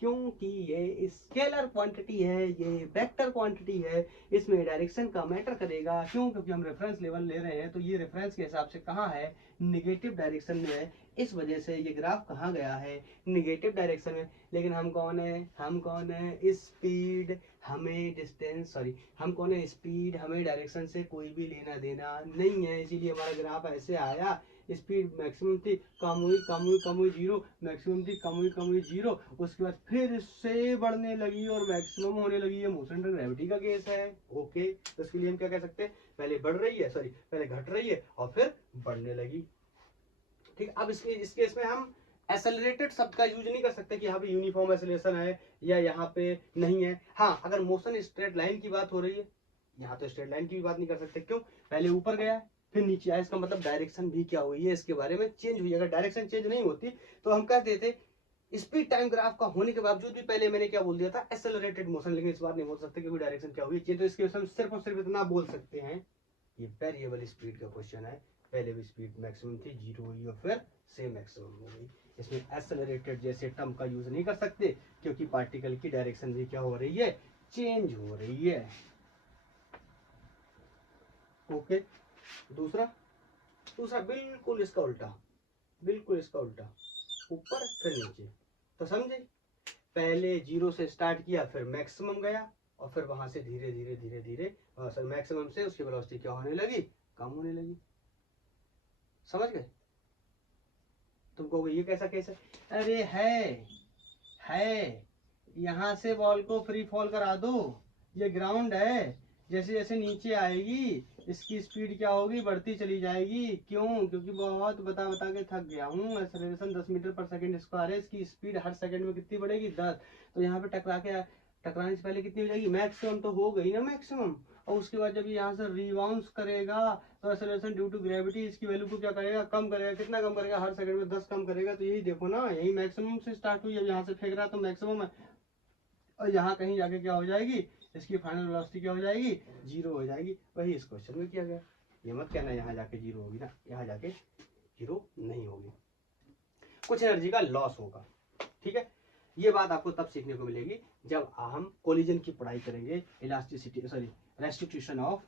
क्योंकि ये स्केलर क्वांटिटी है, ये वेक्टर क्वांटिटी है, इसमें डायरेक्शन का मैटर करेगा। क्यों? क्योंकि हम रेफरेंस लेवल ले रहे हैं, तो ये रेफरेंस के हिसाब से कहाँ है? निगेटिव डायरेक्शन में है। इस वजह से ये ग्राफ कहाँ गया है? निगेटिव डायरेक्शन में। लेकिन हम कौन है? हम कौन है? स्पीड, हमें डिस्टेंस, सॉरी हम कौन है? स्पीड, हमें डायरेक्शन से कोई भी लेना देना नहीं है, इसीलिए हमारा ग्राफ ऐसे आया। स्पीड मैक्सिमम थी, कम हुई कम हुई कम हुई 0, मैक्सिमम थी, कम हुई 0, उसके बाद फिर से बढ़ने लगी और मैक्सिमम होने लगी। ये मोशन एंड ग्रेविटी का केस है। ओके, तो इसके लिए हम क्या कह सकते हैं? पहले बढ़ रही है, सॉरी पहले घट रही है और फिर बढ़ने लगी। ठीक, अब इस केस में हम एक्सेलरेटेड शब्द का यूज नहीं कर सकते कि यहाँ पे यूनिफॉर्म एक्सेलरेशन है या यहाँ पे नहीं है। हाँ, अगर मोशन स्ट्रेट लाइन की बात हो रही है, यहाँ तो स्ट्रेट लाइन की भी बात नहीं कर सकते। क्यों? पहले ऊपर गया फिर नीचे आया, इसका मतलब डायरेक्शन भी क्या हुई है? इसके बारे में चेंज हुई। अगर डायरेक्शन चेंज नहीं होती तो हम कहते थे स्पीड टाइम ग्राफ का होने के बावजूद भी पहले मैंने क्या बोल दिया था? Accelerated motion. लेकिन इस बार नहीं बोल सकते क्योंकि डायरेक्शन क्या हुई है। तो इसके हम सिर्फ और सिर्फ इतना बोल सकते हैं, ये वेरिएबल स्पीड का क्वेश्चन है। पहले भी स्पीड मैक्सिमम थी, 0 हुई और फिर से मैक्सिमम हो गई। इसमें एक्सेलरेटेड जैसे टर्म का यूज नहीं कर सकते क्योंकि पार्टिकल की डायरेक्शन भी क्या हो रही है? चेंज हो रही है। ओके, दूसरा बिल्कुल इसका उल्टा, बिल्कुल इसका उल्टा, ऊपर फिर नीचे। तो समझे? पहले 0 से स्टार्ट किया, फिर मैक्सिमम गया, और फिर वहां से धीरे धीरे धीरे धीरे सर मैक्सिमम से उसकी वेलोसिटी क्या होने लगी, कम होने लगी। समझ गए? तुम कहोगे ये कैसा केस है? अरे है यहाँ से बॉल को फ्री फॉल करा दो, ये ग्राउंड है, जैसे जैसे नीचे आएगी इसकी स्पीड क्या होगी, बढ़ती चली जाएगी। क्यों? क्योंकि बहुत बता बता के थक गया हूँ। एक्सेलरेशन 10 मीटर पर सेकंड स्क्वायर है, इसकी स्पीड हर सेकंड में कितनी बढ़ेगी, 10। तो यहाँ पे टकराने से पहले कितनी हो जाएगी, मैक्सिमम तो हो गई ना मैक्सिमम। और उसके बाद जब यहाँ से रिबाउंस करेगा तो एक्सेलरेशन ड्यू टू ग्रेविटी इसकी वैल्यू को क्या करेगा, कम करेगा। कितना कम करेगा, हर सेकंड में 10 कम करेगा। तो यही देखो ना, यही मैक्सिमम से स्टार्ट हुई, अब यहाँ से फेंक रहा तो मैक्सिमम है, और यहाँ कहीं जाके क्या हो जाएगी, इसकी फाइनल वेलोसिटी क्या हो जाएगी, 0 हो जाएगी। वही इस क्वेश्चन में किया गया। ये मत कहना यहाँ जाके 0 होगी ना, यहाँ जाके 0 नहीं होगी, कुछ एनर्जी का लॉस होगा। ठीक है, ये बात आपको तब सीखने को मिलेगी जब हम कोलिजन की पढ़ाई करेंगे, इलास्टिसिटी सॉरी रेस्टिट्यूशन ऑफ,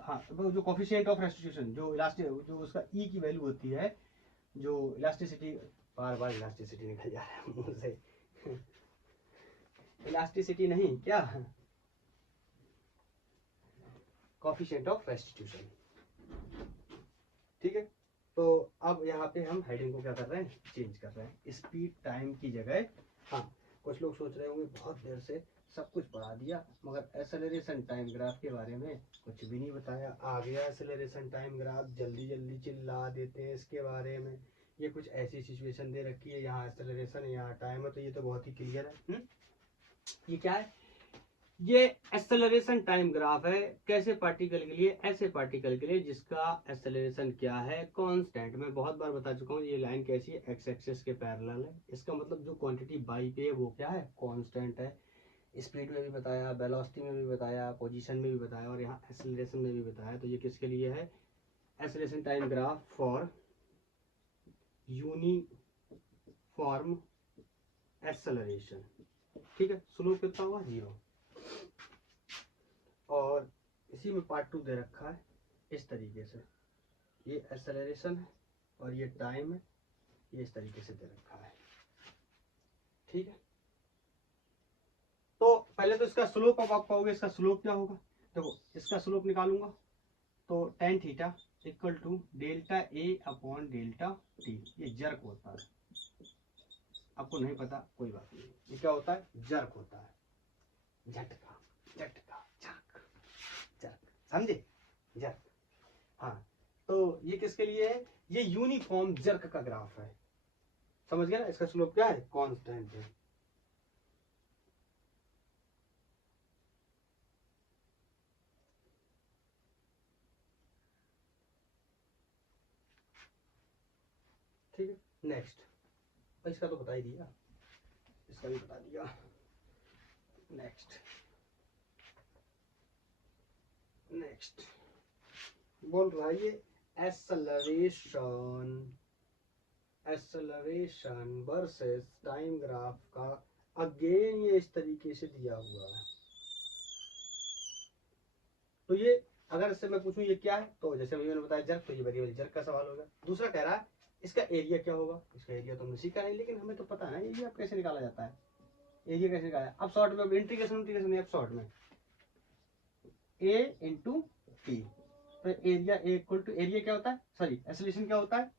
हाँ जो कोफिशिएंट ऑफ रेस्टिट्यूशन, जो इलास्टिक जो उसका ई की वैल्यू होती है, जो इलास्टिसिटी, बार बार इलास्टिसिटी निकल जा रहा है मुंह से इलास्टिसिटी नहीं, क्या कोफिशिएंट ऑफ रेस्टिट्यूशन। ठीक है, तो अब यहाँ पे हम हेडिंग को क्या कर रहे हैं, चेंज कर रहे हैं, स्पीड टाइम की जगह। हाँ, कुछ लोग सोच रहे होंगे बहुत देर से सब कुछ पढ़ा दिया मगर एक्सेलरेशन टाइम ग्राफ के बारे में कुछ भी नहीं बताया। आ गया एक्सेलरेशन टाइम ग्राफ, जल्दी जल्दी चिल्ला देते हैं इसके बारे में। ये कुछ ऐसी सिचुएशन दे रखी है, यहाँ एक्सेलरेशन है यहाँ टाइम है, तो ये तो बहुत ही क्लियर है। ये क्या है, ये एक्सेलरेशन टाइम ग्राफ है। कैसे पार्टिकल के लिए, ऐसे पार्टिकल के लिए जिसका एक्सेलरेशन क्या है, कांस्टेंट। मैं बहुत बार बता चुका हूँ ये लाइन कैसी है, एक्स एक्सिस के पैरेलल है। इसका मतलब जो क्वांटिटी बाई पे है वो क्या है, कांस्टेंट है। स्पीड में भी बताया, वेलोसिटी में भी बताया, पोजीशन में भी बताया, और यहाँ एक्सेलरेशन में भी बताया। तो ये किसके लिए है, acceleration time graph for uniform acceleration. ठीक है, स्लोप कितना हुआ, 0। और इसी में पार्ट 2 दे रखा है इस तरीके से, ये एक्सेलरेशन है और ये टाइम है, ये इस तरीके से दे रखा है। ठीक है, तो पहले तो इसका स्लोप, अब आप कहोगे इसका स्लोप क्या होगा। देखो इसका स्लोप निकालूंगा तो tan theta equal to delta A upon delta T. ये जर्क होता है, आपको नहीं पता कोई बात नहीं, ये क्या होता है, जर्क होता है, झटका झटका झटक जर्क, समझे, जर्क। हाँ, तो ये किसके लिए है, ये यूनिफॉर्म जर्क का ग्राफ है। समझ गया ना, इसका स्लोप क्या है, कांस्टेंट है। ठीक है, नेक्स्ट, इसका तो बता ही दिया, इसका भी बता दिया। नेक्स्ट नेक्स्ट बोल रहा है ये एक्सेलरेशन वर्सेस टाइम ग्राफ का अगेन ये इस तरीके से दिया हुआ है। तो ये अगर इससे मैं पूछूं ये क्या है, तो जैसे मैंने बताया जर्क, तो ये वेरिएबल जर्क का सवाल होगा। दूसरा कह रहा है इसका एरिया क्या होगा, इसका एरिया तो हमने सीखा नहीं, लेकिन हमें तो पता है एरिया कैसे निकाला जाता है, एरिया कैसे निकाला। अब शॉर्ट में इंटीग्रेशन नहीं, अब शॉर्ट में ए इंटू टी, तो area A equal to, area क्या होता है, सॉरी एक्सेलरेशन क्या होता है,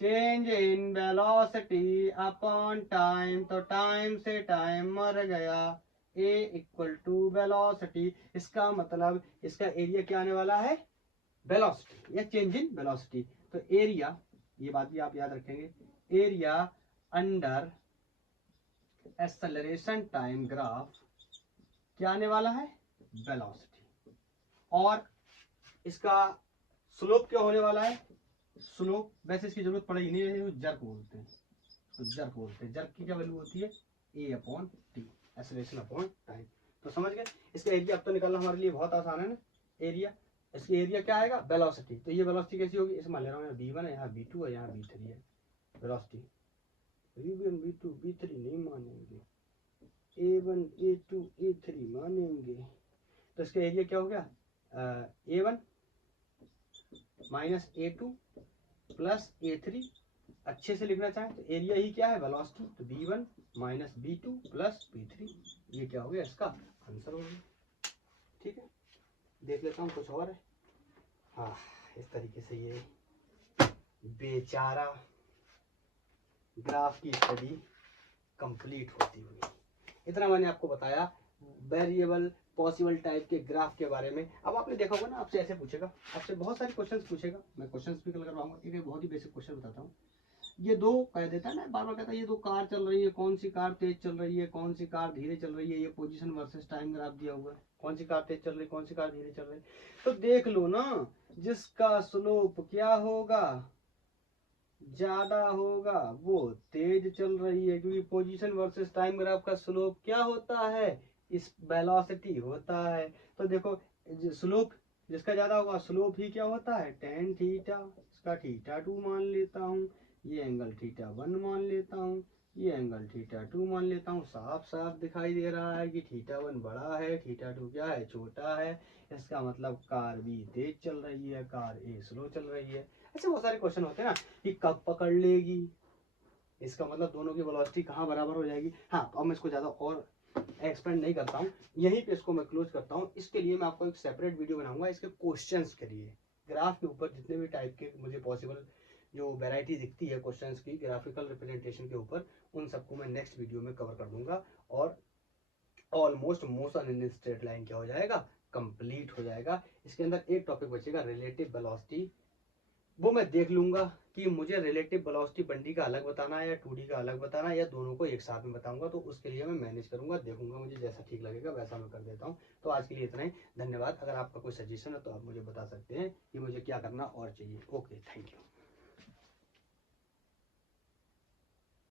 change in velocity upon time. तो टाइम से टाइम मर गया, ए इक्वल टू वेलोसिटी। इसका मतलब इसका एरिया क्या आने वाला है, वेलोसिटी या चेंज इन वेलोसिटी। तो एरिया, ये बात भी आप याद रखेंगे, area under acceleration time graph क्या आने वाला है, वेलोसिटी। और इसका स्लोप क्या होने वाला है, स्लोप वैसे इसकी जरूरत पड़ेगी नहीं, जर्क बोलते हैं, तो जर्क बोलते हैं। जर्क की क्या वैल्यू होती है, a upon t, acceleration upon time. तो समझ गए, इसका एरिया अब तो निकालना हमारे लिए बहुत आसान है ना। एरिया, इसकी एरिया क्या आएगा, वेलोसिटी। तो ये वेलोसिटी कैसी होगी, इस मान ले रहा हूँ v1 है, यहाँ v2 है, यहाँ v3 है। वेलोसिटी v1 v2 v3 नहीं मानेंगे, a1 a2 a3 मानेंगे। तो इसका एरिया क्या हो गया, a1 minus a2 plus a3 अच्छे से लिखना चाहें तो एरिया ही क्या है, वेलोसिटी, तो v1 minus v2 plus v3, ये क्या हो गया, इसका आंसर हो गया। ठीक है, देख लेता हूँ कुछ और है। हाँ, इस तरीके से ये बेचारा ग्राफ की स्टडी कंप्लीट होती हुई। इतना मैंने आपको बताया वेरिएबल पॉसिबल टाइप के ग्राफ के बारे में। अब आपने देखा होगा ना, आपसे ऐसे पूछेगा, आपसे बहुत सारे क्वेश्चंस पूछेगा, मैं क्वेश्चंस भी कल करवाऊंगा। एक बहुत ही बेसिक क्वेश्चन बताता हूँ। ये दो कह देता है ना, बार बार कहता है ये दो कार चल रही है, कौन सी कार तेज चल रही है, कौन सी कार धीरे चल रही है, ये पोजीशन वर्सेस टाइम ग्राफ दिया हुआ है, कौन सी कार तेज चल रही है, कौन सी कार धीरे चल रही है। तो देख लो ना, जिसका स्लोप क्या होगा, ज्यादा होगा, वो तेज चल रही है, क्योंकि पोजीशन वर्सेस टाइम ग्राफ का स्लोप क्या होता है, इस वेलोसिटी होता है। तो देखो, स्लोप जिसका ज्यादा होगा, स्लोप ही क्या होता है, tan थीटा, इसका थीटा 2 मान लेता हूँ, ये एंगल थीटा 1 मान लेता हूँ, ये एंगल थीटा 2 मान लेता हूँ। साफ साफ दिखाई दे रहा है कि थीटा 1 बड़ा है, थीटा 2 क्या है, छोटा है। इसका मतलब कार बी तेज चल रही है, कार ए स्लो चल रही है। ऐसे बहुत सारे क्वेश्चन होते हैं ना कि कब पकड़ लेगी, इसका मतलब दोनों की वेलोसिटी कहाँ बराबर हो जाएगी। हाँ, तो अब मैं इसको ज़्यादा और एक्सपेंड नहीं करता हूँ, यहीं पे इसको मैं क्लोज करता हूँ। इसके लिए मैं आपको एक सेपरेट वीडियो बनाऊंगा इसके क्वेश्चंस के लिए। ग्राफ के ऊपर जितने भी टाइप के मुझे पॉसिबल जो वैरायटी दिखती है क्वेश्चंस की ग्राफिकल रिप्रेजेंटेशन के ऊपर, उन सबको मैं नेक्स्ट वीडियो में कवर कर दूंगा। और almost motion in straight line क्या हो जाएगा, कंप्लीट हो जाएगा। इसके अंदर एक टॉपिक बचेगा, रिलेटिव वेलोसिटी। वो मैं देख लूंगा कि मुझे रिलेटिव वेलोसिटी 1D का अलग बताना है या 2D का अलग बताना है, या दोनों को एक साथ में बताऊंगा। तो उसके लिए मैं मैनेज करूंगा, देखूंगा, मुझे जैसा ठीक लगेगा वैसा मैं कर देता हूँ। तो आज के लिए इतना ही, धन्यवाद। अगर आपका कोई सजेशन है तो आप मुझे बता सकते हैं कि मुझे क्या करना और चाहिए। Okay, thank you.